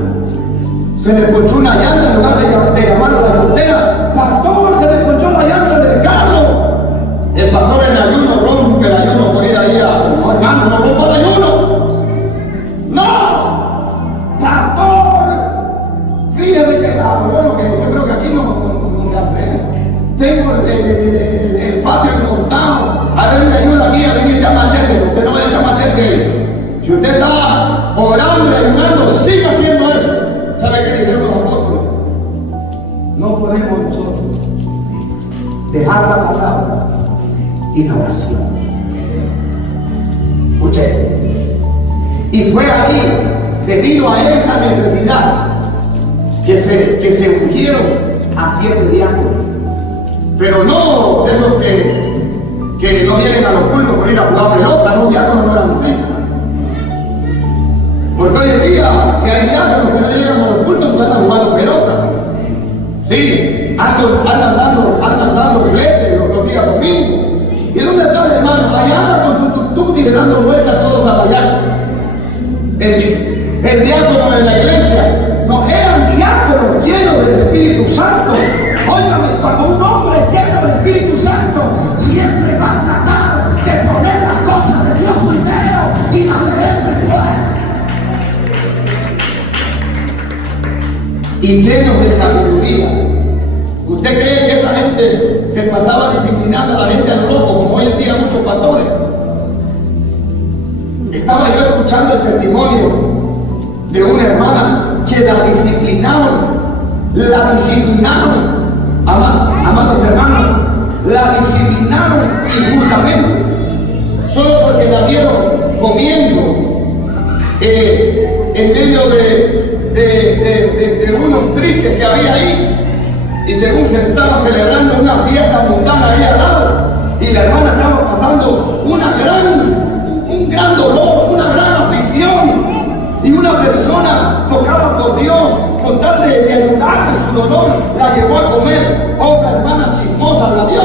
Se le ponchó una llanta en lugar de llamar a la llantera. Pastor, se le ponchó la llanta del carro. El pastor en ayuno rompe el ayuno por ir ahí no, hermano, no rompa el ayuno. ¡No! ¡Pastor! Fíjate que bueno, que yo creo que aquí no se hace eso. Tengo el patio montado. A ver, me ayuda aquí, a ver que echa machete. Usted no vaya a echar machete. Si usted está orando y ayunando, siga haciendo eso. ¿Sabe qué dijeron los apóstoles? No podemos nosotros dejar la palabra y la oración. Escuche. Y fue ahí, debido a esa necesidad, que se ungieron a 7 diáconos. Pero no de esos que no vienen a los cultos por ir a jugar pelota. Los diáconos no eran así. Porque hoy en día que hay diáconos que no llegan a los cultos porque andan jugando pelota. Sí, andan dando flete los días domingos. ¿Y dónde está el hermano? Allá anda con su tuk-tuk y dando vueltas todos a bailar. El diácono de la iglesia, no, eran diáconos llenos del Espíritu Santo. Óigame, cuando un hombre es lleno del Espíritu Santo, siempre va a tratar de poner las cosas de Dios primero y las de él después. Y llenos de sabiduría. ¿Usted cree que esa gente se pasaba disciplinando a la gente a lo loco, como hoy en día muchos pastores? Estaba yo escuchando el testimonio de una hermana que la disciplinaron, amados hermanos, la disciplinaron injustamente, solo porque la vieron comiendo en medio de unos triques que había ahí, y según se estaba celebrando una fiesta mundana ahí al lado, y la hermana estaba pasando un gran dolor, una gran aflicción. Y una persona tocada por Dios, con tal de ayudarle su dolor, la llevó a comer. Otra hermana chismosa la vio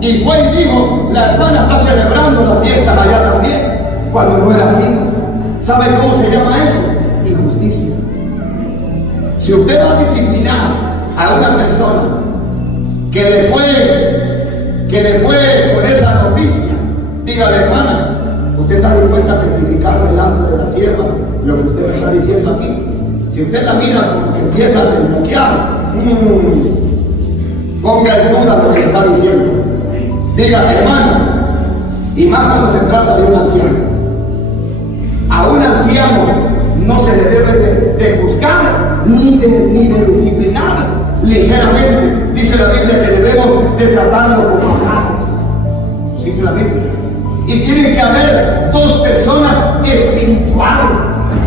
y fue y dijo, la hermana está celebrando las fiestas allá también, cuando no era así. ¿Sabe cómo se llama eso? Injusticia. Si usted va a disciplinar a una persona que le fue con esa noticia, dígale, hermana, usted está dispuesta a testificar delante de la sierva lo que usted me está diciendo aquí. Si usted la mira como que empieza a desbloquear, ponga en duda lo que le está diciendo. Dígale, hermana, y más cuando se trata de un anciano. A un anciano no se le debe de juzgar ni de disciplinar ligeramente. Dice la Biblia que debemos de tratarlo como hermanos. Dice la Biblia. Y tiene que haber dos personas espirituales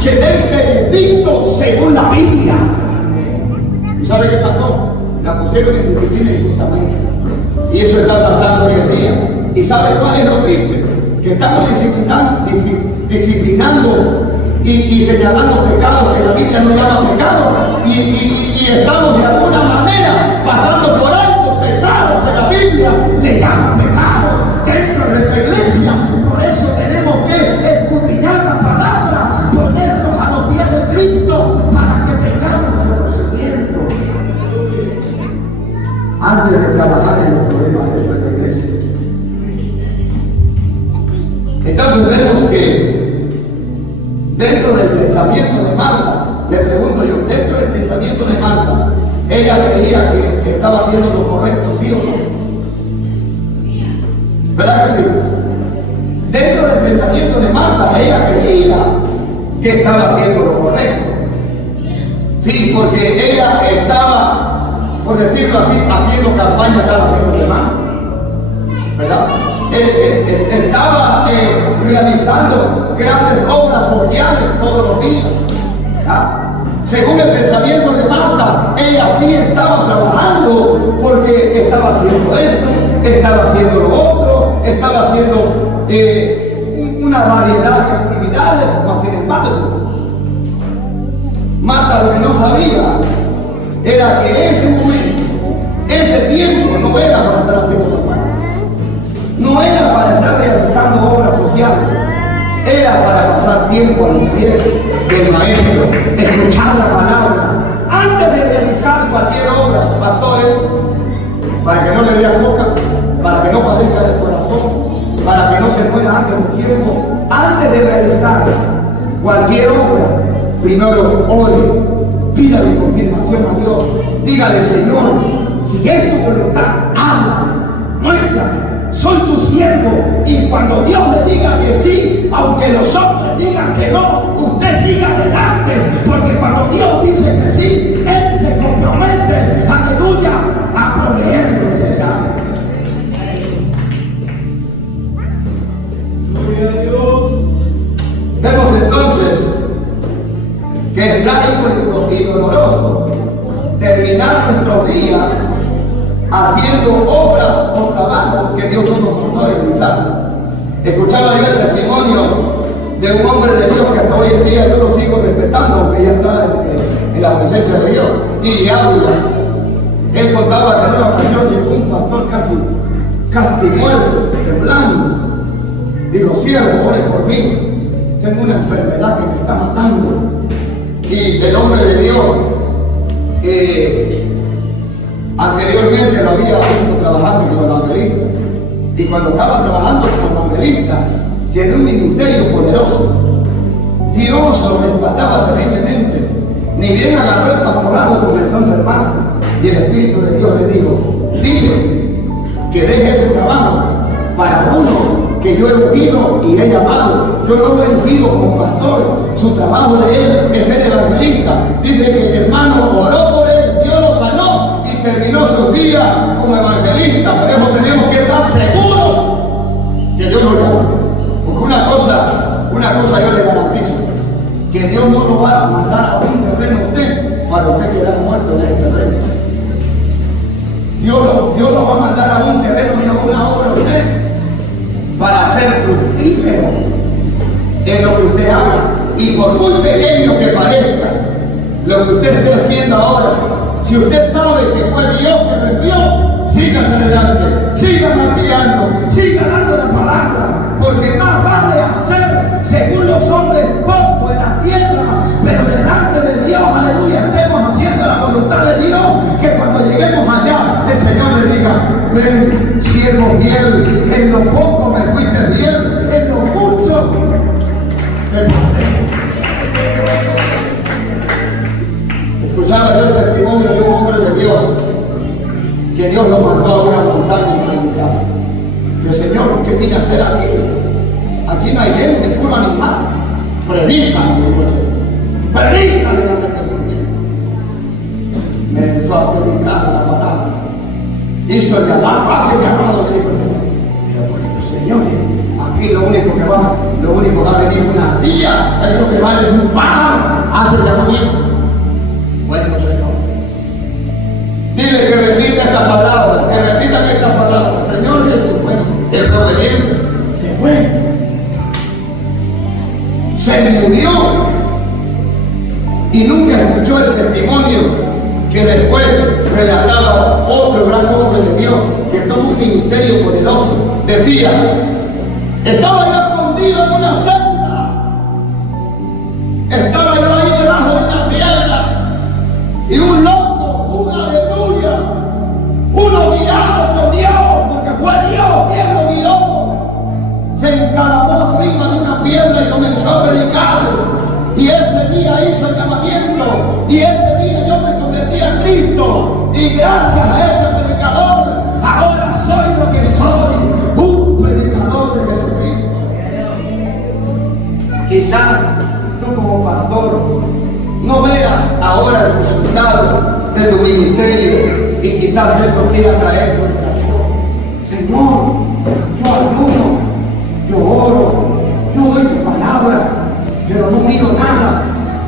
que den veredicto según la Biblia. ¿Y sabe qué pasó? La pusieron en disciplina injustamente. Y eso está pasando hoy en día. ¿Y sabe cuál es lo triste? Que estamos disciplinando y señalando pecados que la Biblia no llama pecados. Y estamos de alguna manera pasando por alto pecados que la Biblia le llama pecados dentro de nuestra iglesia. Por eso tenemos que escudriñar la palabra, ponernos a los pies de Cristo para que tengamos conocimiento antes de trabajar en los problemas dentro de la iglesia. Entonces vemos que dentro del pensamiento de Marta, le pregunto yo, dentro del pensamiento de Marta, ella creía que estaba haciendo lo correcto, ¿sí o no? ¿Verdad que sí? Dentro del pensamiento de Marta, ella creía que estaba haciendo lo correcto. Sí, porque ella estaba, por decirlo así, haciendo campaña cada fin de semana. ¿Verdad? Estaba realizando grandes obras sociales todos los días. ¿Verdad? Según el pensamiento de Marta, ella sí estaba trabajando porque estaba haciendo esto, estaba haciendo lo otro, estaba haciendo una variedad de actividades, mas sin embargo, Marta lo que no sabía era que ese momento, ese tiempo no era para estar haciendo campaña, no era para estar realizando obras sociales, era para pasar tiempo a los pies del maestro, escuchar la palabra, antes de realizar cualquier obra, pastores, para que no le dé azúcar, para que no padezca del corazón, para que no se muera antes de tiempo, antes de realizar cualquier obra, primero ore, pídale confirmación a Dios, dígale, Señor, si es tu voluntad, háblame, muéstrame. Soy tu siervo, y cuando Dios le diga que sí, aunque los hombres digan que no, usted siga adelante, porque cuando Dios dice que sí, Él se compromete, aleluya, a proveer lo necesario. Gloria a Dios. Vemos entonces que es trágico y doloroso terminar nuestros días haciendo obras o trabajos que Dios nos mandó realizar. Escuchaba yo el testimonio de un hombre de Dios que hasta hoy en día yo lo sigo respetando, aunque ya está en la presencia de Dios, y habla. Él contaba que en una ocasión llegó un pastor casi muerto, temblando. Dijo, siervo, ore por mí, tengo una enfermedad que me está matando. Y el hombre de Dios anteriormente lo había visto trabajando como evangelista, y cuando estaba trabajando como evangelista tiene un ministerio poderoso. Dios lo respaldaba terriblemente. Ni bien agarró el pastorado, comenzó a enfermarse, y el Espíritu de Dios le dijo, dile que deje ese trabajo para uno que yo he ungido y he llamado. Yo no lo he ungido como pastor, su trabajo de él es ser evangelista. Dice que el hermano oró por él, Dios lo sanó y terminó sus días como evangelista. Por eso tenemos que estar seguros que Dios lo llama. Porque una cosa yo le garantizo, que Dios no lo va a mandar a un terreno a usted para usted quedar muerto en ese terreno. Dios lo va a mandar a un terreno y a una obra a usted para ser fructífero en lo que usted haga. Y por muy pequeño que parezca lo que usted esté haciendo ahora, si usted sabe que fue Dios que lo envió, sígase adelante, siga martillando, siga dando la palabra, porque más vale hacer según los hombres poco en la tierra, pero delante de Dios, aleluya, estemos haciendo ven, siervo fiel, en lo poco me fuiste fiel, en lo mucho te pondré. Escuchaba yo el testimonio de un hombre de Dios, que Dios lo mandó a una montaña y predicar. El Señor, ¿qué vine a hacer aquí? Aquí no hay gente, puro animal. Predica, me dijo el predica de la arrepentimiento. Me empezó a predicar la palabra. Hizo el llamado, hace el llamado, le dijo el Señor. Pero porque Señor, aquí lo único que va a venir una ardilla, es lo que va a venir un pájaro, hace el llamamiento. Bueno, Señor, dile que repita esta palabra, que repitan esta palabra. Señor Jesús, bueno, el proveniente se fue, se murió y nunca escuchó el testimonio que después relataba otro gran hombre de Dios que tuvo un ministerio poderoso. Decía, estaba yo escondido en una celda, estaba yo ahí debajo de una piedra y un loco, una aleluya, uno guiado por Dios, porque fue Dios quien lo guió, se encaramó arriba de una piedra y comenzó a predicar. Y ese día hizo el llamamiento, y ese día yo me convertí a Cristo, y gracias a ese predicador ahora soy lo que soy, un predicador de Jesucristo. Quizás tú como pastor no veas ahora el resultado de tu ministerio, y quizás eso quiera traer frustración. Señor, yo ayuno, yo oro, yo doy tu palabra, pero no miro nada.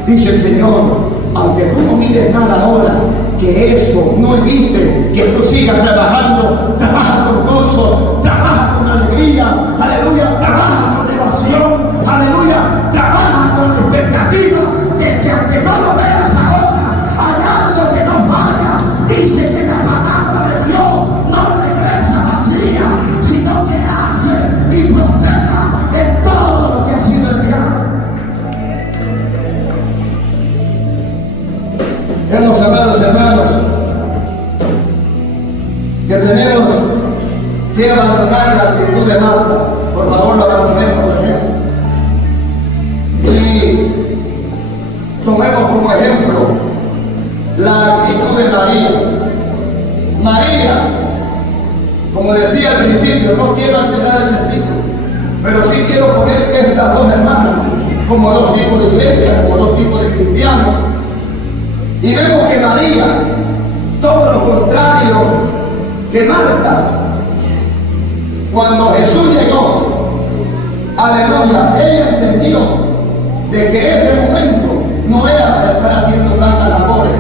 Dice el Señor, aunque tú no mires nada ahora, que eso no evite que tú sigas trabajando. Trabaja con gozo, trabaja con alegría, aleluya, trabaja con devoción, aleluya, trabaja con expectativa de que aunque no lo veas ahora, hay algo que no falla. Dice que la palabra de Dios no regresa vacía, sino que hace y prospera en todo lo que ha sido enviado. Hemos amados hermanos, que tenemos que abandonar la actitud de Marta. Por favor, lo abandonemos de ejemplo. Y tomemos como ejemplo la actitud de María. María, como decía al principio, no quiero alterar el versículo, pero sí quiero poner estas dos hermanas como dos tipos de iglesia, como dos tipos de cristianos. Y vemos que María, todo lo contrario que Marta, cuando Jesús llegó, aleluya, ella entendió de que ese momento no era para estar haciendo tantas labores,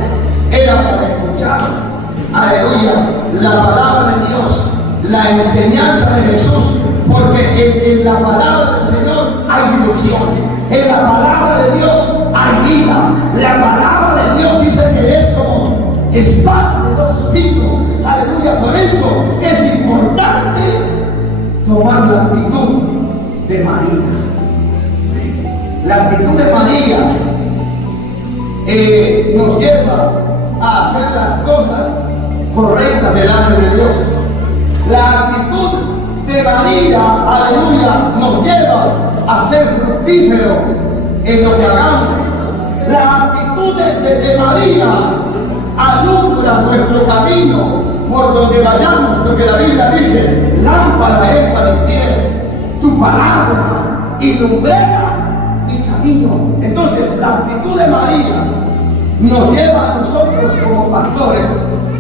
era para escuchar, aleluya, la palabra de Dios, la enseñanza de Jesús, porque en la palabra del Señor hay dirección, en la palabra de Dios hay vida, la palabra de Dios dice que es como espada de dos filos, aleluya. Por eso es importante tomar la actitud de María. La actitud de María nos lleva a hacer las cosas correctas delante de Dios. La actitud de María, aleluya, nos lleva a ser fructíferos en lo que hagamos. La actitud de María alumbra nuestro camino por donde vayamos, porque la Biblia dice, lámpara es a mis pies tu palabra y lumbrera mi camino. Entonces la actitud de María nos lleva a nosotros como pastores,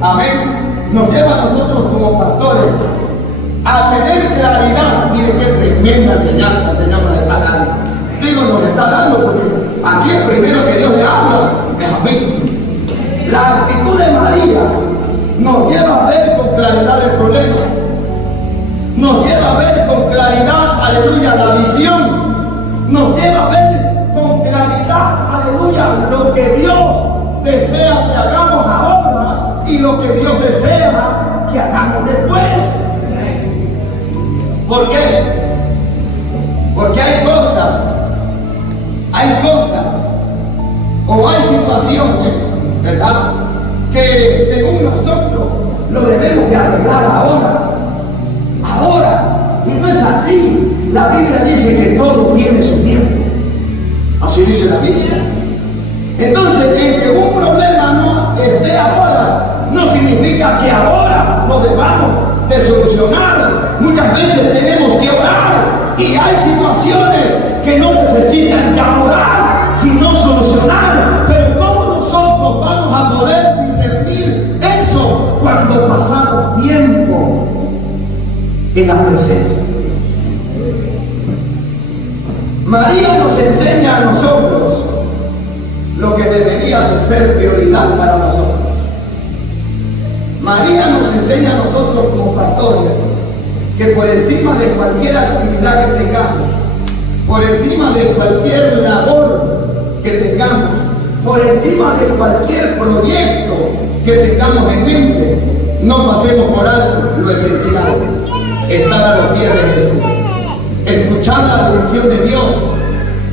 amén, nos lleva a nosotros como pastores a tener claridad. Miren qué tremenda enseñanza el Señor nos está dando. Digo, nos está dando porque aquí el primero que Dios le habla es a mí. La actitud de María nos lleva a ver con claridad el problema, nos lleva a ver con claridad, aleluya, la visión, nos lleva a ver con claridad, aleluya, lo que Dios desea que hagamos ahora y lo que Dios desea que hagamos después. ¿Por qué? Porque hay cosas o hay situaciones, ¿verdad?, que según nosotros lo debemos de arreglar ahora. Ahora. Y no es así. La Biblia dice que todo tiene su tiempo. Así dice la Biblia. Entonces, el que un problema no esté ahora, no significa que ahora lo debamos de solucionar. Muchas veces tenemos que orar y hay situaciones que no necesitan ya orar, sino solucionar. Pero ¿cómo nosotros vamos a poder discernir eso cuando pasamos tiempo en la presencia? María nos enseña a nosotros lo que debería de ser prioridad para nosotros. María nos enseña a nosotros como pastores que por encima de cualquier actividad que tengamos, por encima de cualquier labor que tengamos, por encima de cualquier proyecto que tengamos en mente, no pasemos por alto lo esencial: estar a los pies de Jesús, escuchar la dirección de Dios,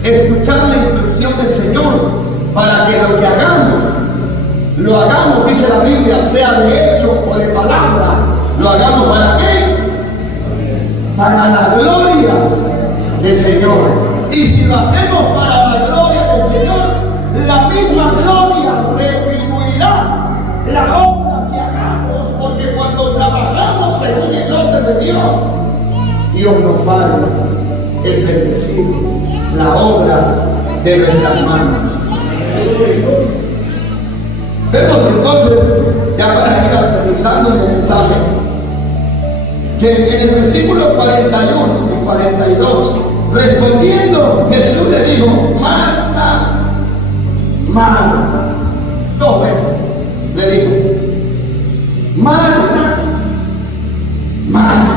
escuchar la instrucción del Señor, para que lo que hagamos, lo hagamos, dice la Biblia, sea de hecho o de palabra, lo hagamos ¿para qué? Para la gloria del Señor. Y si lo hacemos para la gloria del Señor, la misma gloria retribuirá la obra que hagamos, porque cuando trabajamos según el orden de Dios, Dios nos falla el bendecir la obra de nuestras manos. Vemos entonces, ya para ir aterrizando en el mensaje, que en el versículo 41 y 42, respondiendo, Jesús le dijo: Marta, Marta, 2 veces le dijo: Marta, Marta,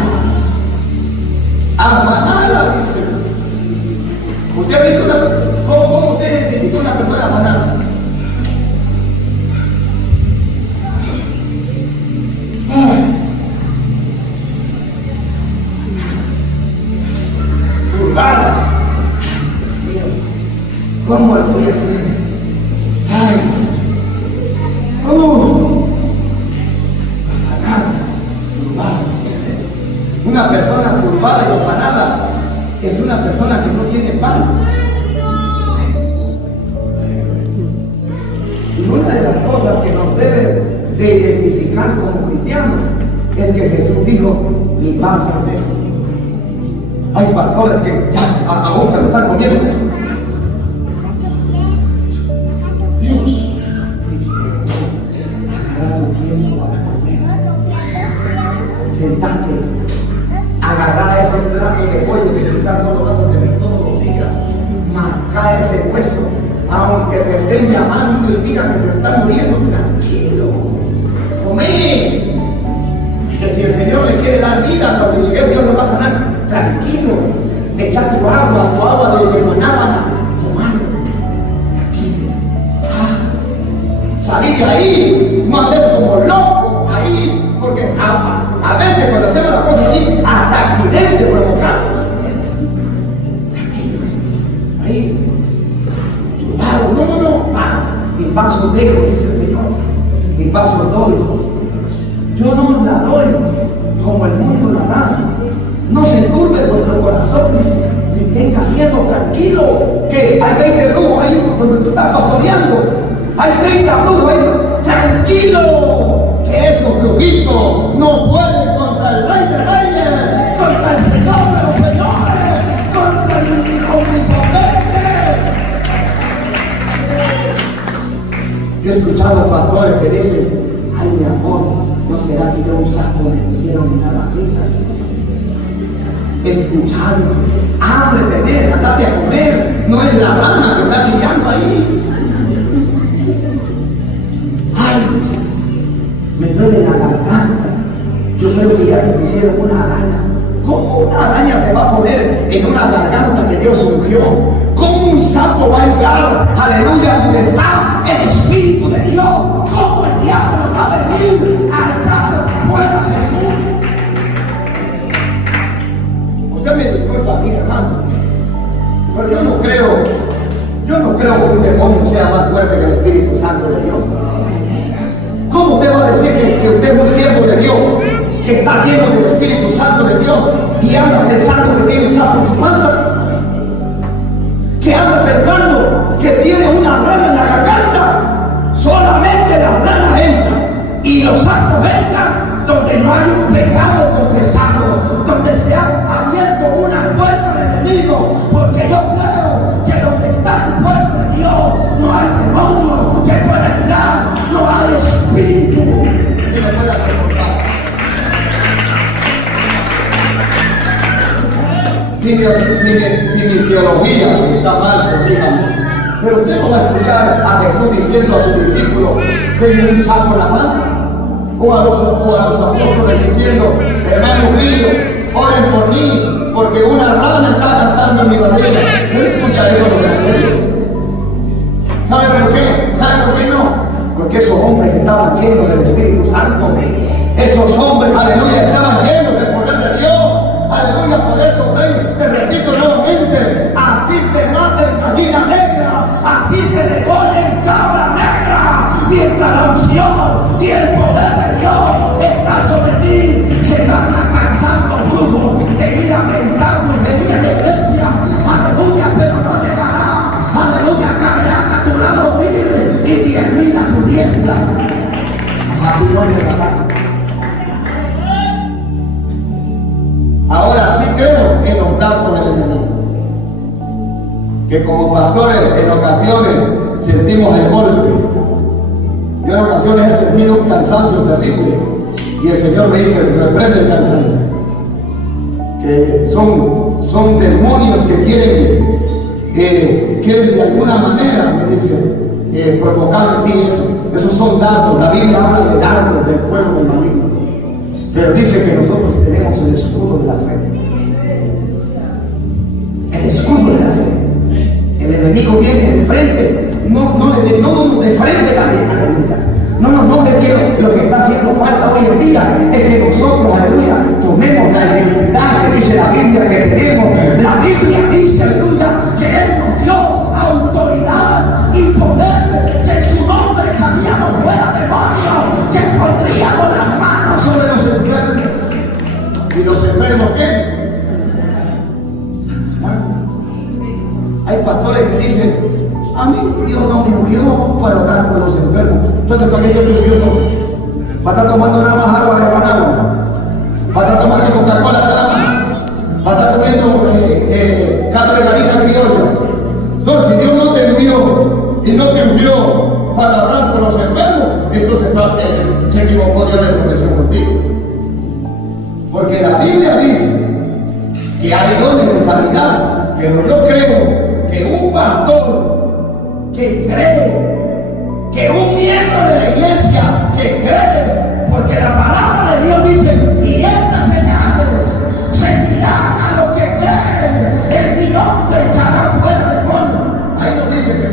afanada, dice. ¿Usted ha visto cómo usted identifica una persona afanada? Turbada. ¿Cómo lo voy a hacer? Ay. Afanada, turbada. Una persona turbada y afanada es una persona que no tiene paz. Y una de las cosas que nos debe de identificar como cristianos es que Jesús dijo: mi paz os dejo. Hay pastores que ya aún que no están comiendo. Dios, agarra tu tiempo para comer. Sentate, agarra ese plato de pollo que quizás no lo vas a tener todos los días. Masca ese hueso, aunque te estén llamando y digan que se están muriendo, tranquilo, come. Que si el Señor le quiere dar vida, cuando llegue Dios lo va a sanar. Tranquilo, echa tu agua de manábana, tomando, tranquilo. Salir de ahí, no andes como loco ahí, porque a veces cuando hacemos las cosas así, hasta accidentes provocamos. Tranquilo, ahí, tu lado, no, paz. Mi paso dejo, dice el Señor, mi paso doy. Yo no la doy como el mundo la da. No se turbe vuestro corazón, ni tenga miedo, tranquilo, que hay 20 brujos ahí donde tú estás pastoreando, hay 30 brujos ahí, tranquilo, que esos brujitos no pueden contra el Rey de Reyes, contra el Señor de los Señores, contra el Omnipotente. Yo he escuchado pastores que dicen: ay, mi amor, ¿no será que yo un saco me pusieron en la barriga? Escuchar, dice: hambre tener, andate a comer, no es la rana que está chillando ahí. Ay, dice, me duele la garganta. Yo creo que ya le pusieron una araña. ¿Cómo una araña se va a poner en una garganta que Dios ungió? ¿Cómo un sapo va a entrar, aleluya, donde está el Espíritu de Dios? ¿Cómo el diablo va a venir a echar fuera a Jesús? Usted me disculpa a mí, hermano, pero yo no creo que un demonio sea más fuerte que el Espíritu Santo de Dios. ¿Cómo usted va a decir que usted es un siervo de Dios, que está lleno del Espíritu Santo de Dios y anda pensando que tiene sapo en su panza? Que anda pensando que tiene una rana en la garganta. Solamente las ranas entran y los sapos entran donde no hay un pecado confesado, donde se ha abierto una puerta al enemigo, porque yo creo que donde está el pueblo de Dios no hay demonio que pueda entrar, no hay espíritu que lo pueda soportar. Si mi teología está mal, corríjame. Pero usted no va a escuchar a Jesús diciendo a sus discípulos, tengo un sapo en la panza. O a los apóstoles diciendo, hermanos míos, oren por mí, porque una rana está cantando en mi barriga. ¿Quién escucha eso en los evangelios? ¿Sabe por qué? ¿Sabe por qué no? Porque esos hombres estaban llenos del Espíritu Santo. Esos hombres, aleluya, estaban llenos del poder de Dios. Aleluya, por eso, ven, te repito nuevamente, así te maten gallina negra, así te degollen cabra negra, mientras la unción y el poder de Dios está sobre ti, se van alcanzando brujos, te ir a mentarnos, venir a la iglesia, aleluya, pero no llegará, aleluya, caerá a tu lado firme y 10,000 a tu diestra, a ti no llegará. Ahora sí creo en los datos del enemigo, que como pastores en ocasiones sentimos el golpe. Yo en ocasiones he sentido un cansancio terrible y el Señor me dice, reprende el cansancio, que son demonios que quieren de alguna manera, me dice, provocar en ti eso. Esos son dardos. La Biblia habla de dardos del fuego del maligno. Pero dice que nosotros tenemos el escudo de la fe. El escudo de la fe. El enemigo viene de frente. No de frente también, aleluya. No, es que lo que está haciendo falta hoy en día es que nosotros, aleluya, tomemos la identidad que dice la Biblia que tenemos. La Biblia dice, aleluya, que Él nos dio autoridad y poder, que en su nombre echaríamos fuera demonios, que pondríamos las manos sobre los enfermos. ¿Y los enfermos qué? Hay pastores que dicen, a mí Dios no me ungió para orar por los enfermos. Entonces, ¿para qué Dios te ungió entonces? ¿Para estar tomando nada más agua de Guanábana? ¿Para estar tomando Coca-Cola nada más? ¿Para estar comiendo caldo de harina criolla? Entonces, si Dios no te envió y no te ungió para orar por los enfermos, entonces se equivocó Dios de profesión contigo. Porque la Biblia dice que hay dones de sanidad, pero yo creo que un pastor que cree, que un miembro de la iglesia que cree, porque la palabra de Dios dice, y estas señales seguirán a los que creen, en mi nombre echarán fuera demonios. Ahí nos dice que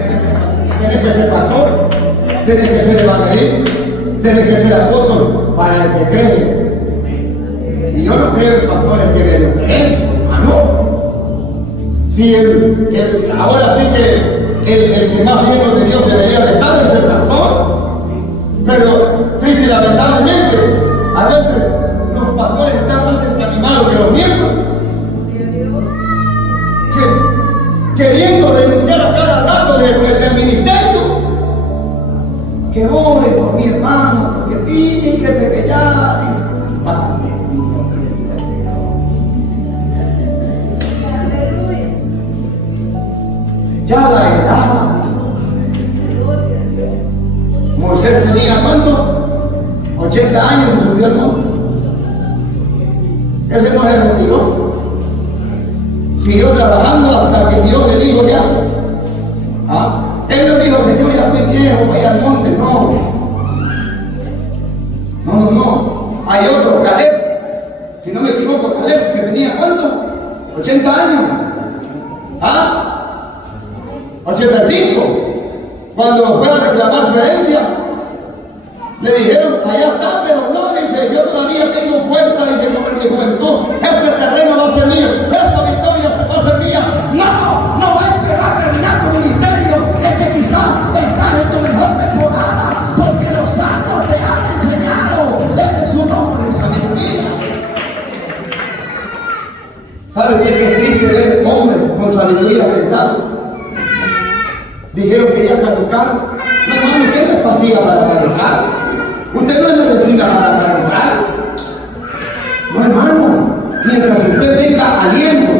tienes que ser pastor, tienes que ser evangelista, tienes que ser apóstol para el que cree. Y yo no creo en pastores que medio creen, hermano. Si ahora sí que el que más lleno de Dios debería de estar es el pastor, pero triste y lamentablemente a veces los pastores están más desanimados que los miembros, queriendo renunciar a cada rato del ministerio, que ore por mi hermano, porque fíjate que ya dice, Padre mío, ya la edad. Moisés tenía ¿cuánto? 80 años y subió al monte. Ese no se retiró. Siguió trabajando hasta que Dios le dijo ya. Él no dijo, Señor, ya estoy viejo, vaya al monte. No. Hay otro, Caleb. Si no me equivoco, Caleb, que tenía ¿cuánto? 80 años. 85, cuando fue a reclamar su herencia, le dijeron, allá está, pero no, dice, yo todavía tengo fuerza, dice, con mi juventud, este terreno va a ser mío, esa victoria va a ser mía. No es que va a terminar tu ministerio, es que quizás estás en tu mejor temporada, porque los años de Dijeron que ya caducaron. No, hermano, usted no es pastilla para caducar. Usted no es medicina para caducar. No, hermano. Mientras usted tenga aliento,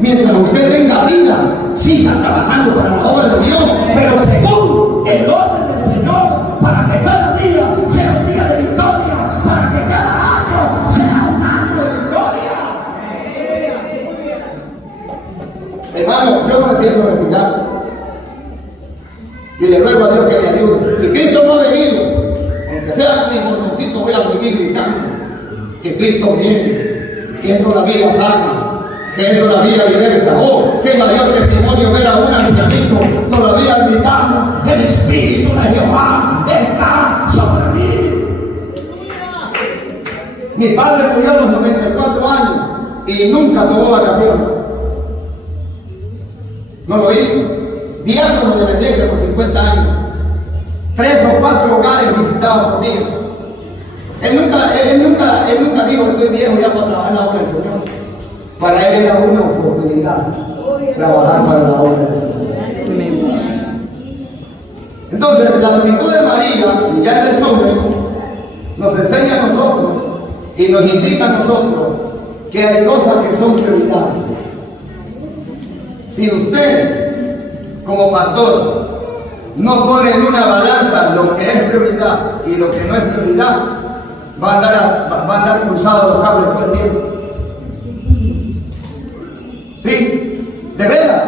mientras usted tenga vida, siga trabajando para la obra de Dios, pero según el orden del Señor, para que cada día sea un día de victoria, para que cada año sea un año de victoria. Hermano, yo no me pienso retirar. Y le ruego a Dios que me ayude. Si Cristo no ha venido, aunque sea con mi cordoncito, voy a seguir gritando que Cristo viene, que Él todavía sana, que Él todavía liberta. Oh, qué mayor testimonio ver a un ancianito todavía gritando: el Espíritu de Jehová está sobre mí. Mi padre murió a los 94 años y nunca tomó vacaciones. No lo hizo. Diácono de la iglesia por 50 años. 3 o 4 hogares visitaba por día. Él nunca dijo: estoy viejo ya para trabajar en la obra del Señor. Para él era una oportunidad trabajar para la obra del Señor. Entonces, la actitud de María, y ya en resumen, nos enseña a nosotros y nos indica a nosotros que hay cosas que son prioridades. Si usted, como pastor, no pone en una balanza lo que es prioridad y lo que no es prioridad, va a andar cruzados los cables todo el tiempo. Sí, de veras.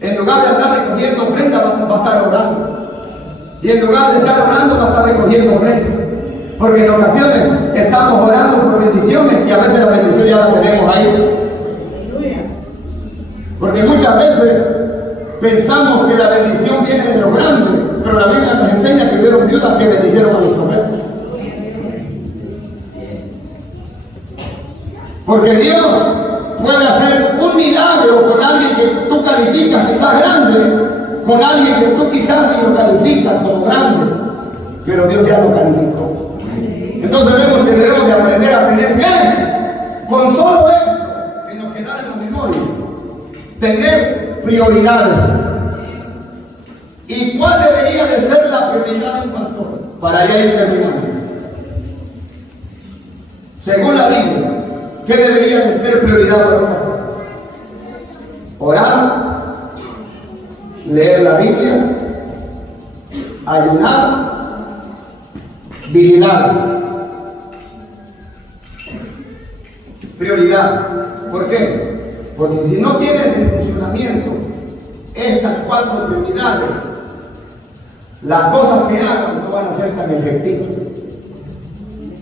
En lugar de estar recogiendo ofrenda, va a estar orando. Y en lugar de estar orando, va a estar recogiendo ofrenda. Porque en ocasiones estamos orando por bendiciones y a veces la bendición ya la tenemos ahí. Porque muchas veces pensamos que la bendición viene de los grandes, pero la Biblia nos enseña que hubieron viudas que bendicieron a los profetas. Porque Dios puede hacer un milagro con alguien que tú calificas quizás grande, con alguien que tú quizás ni lo calificas como grande, pero Dios ya lo calificó. Entonces vemos que debemos de aprender a tener bien, con solo esto que nos queda en la memoria, tener prioridades. ¿Y cuál debería de ser la prioridad de un pastor? Para ya ir terminando. Según la Biblia, ¿qué debería de ser prioridad para un pastor? Orar, leer la Biblia, ayunar, vigilar. Prioridad. ¿Por qué? Porque si no tienes en funcionamiento estas 4 prioridades, las cosas que hagan no van a ser tan efectivas.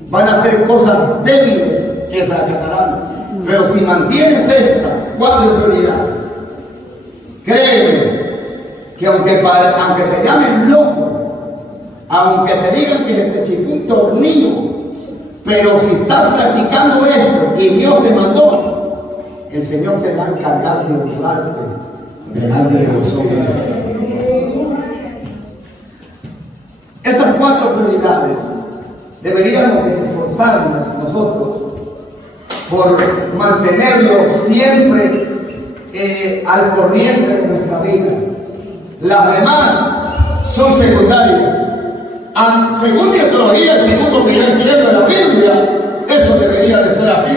Van a ser cosas débiles que fracasarán. Pero si mantienes estas 4 prioridades, créeme que aunque te llamen loco, aunque te digan que se te chifó un tornillo, pero si estás practicando esto y Dios te mandó, el Señor se va a encargar de honrarte delante de los hombres. Estas 4 prioridades deberíamos de esforzarnos nosotros por mantenerlo siempre al corriente de nuestra vida. Las demás son secundarias. Según mi teología y según lo que yo entiendo de la Biblia, eso debería de ser así.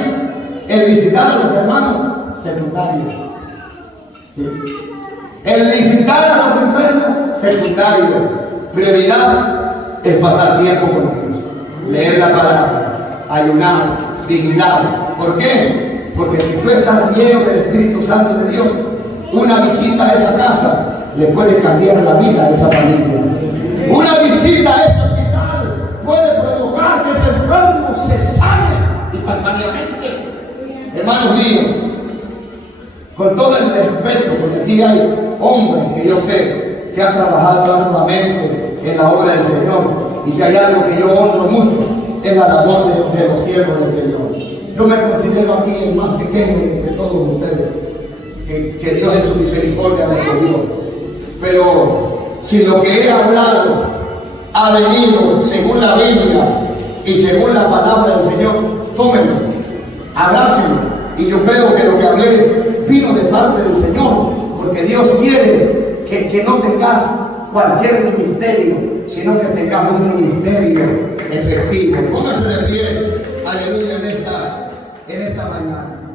El visitar a los hermanos, secundario. El visitar a los enfermos, secundario. Prioridad es pasar tiempo con Dios, leer la palabra, ayunar, vigilar. ¿Por qué? Porque si tú estás lleno del Espíritu Santo de Dios, una visita a esa casa le puede cambiar la vida a esa familia. Una visita a ese hospital puede provocar que ese enfermo se sane instantáneamente. Hermanos míos, con todo el respeto, porque aquí hay hombres que yo sé que han trabajado arduamente en la obra del Señor, y si hay algo que yo honro mucho, es la labor de los siervos del Señor. Yo me considero aquí el más pequeño entre todos ustedes, que Dios en su misericordia me escogió. Pero si lo que he hablado ha venido según la Biblia y según la palabra del Señor, tómenlo, abrácenlo. Y yo creo que lo que hablé vino de parte del Señor, porque Dios quiere que no tengas cualquier ministerio, sino que tengas un ministerio efectivo. Póngase de pie, aleluya, en esta mañana.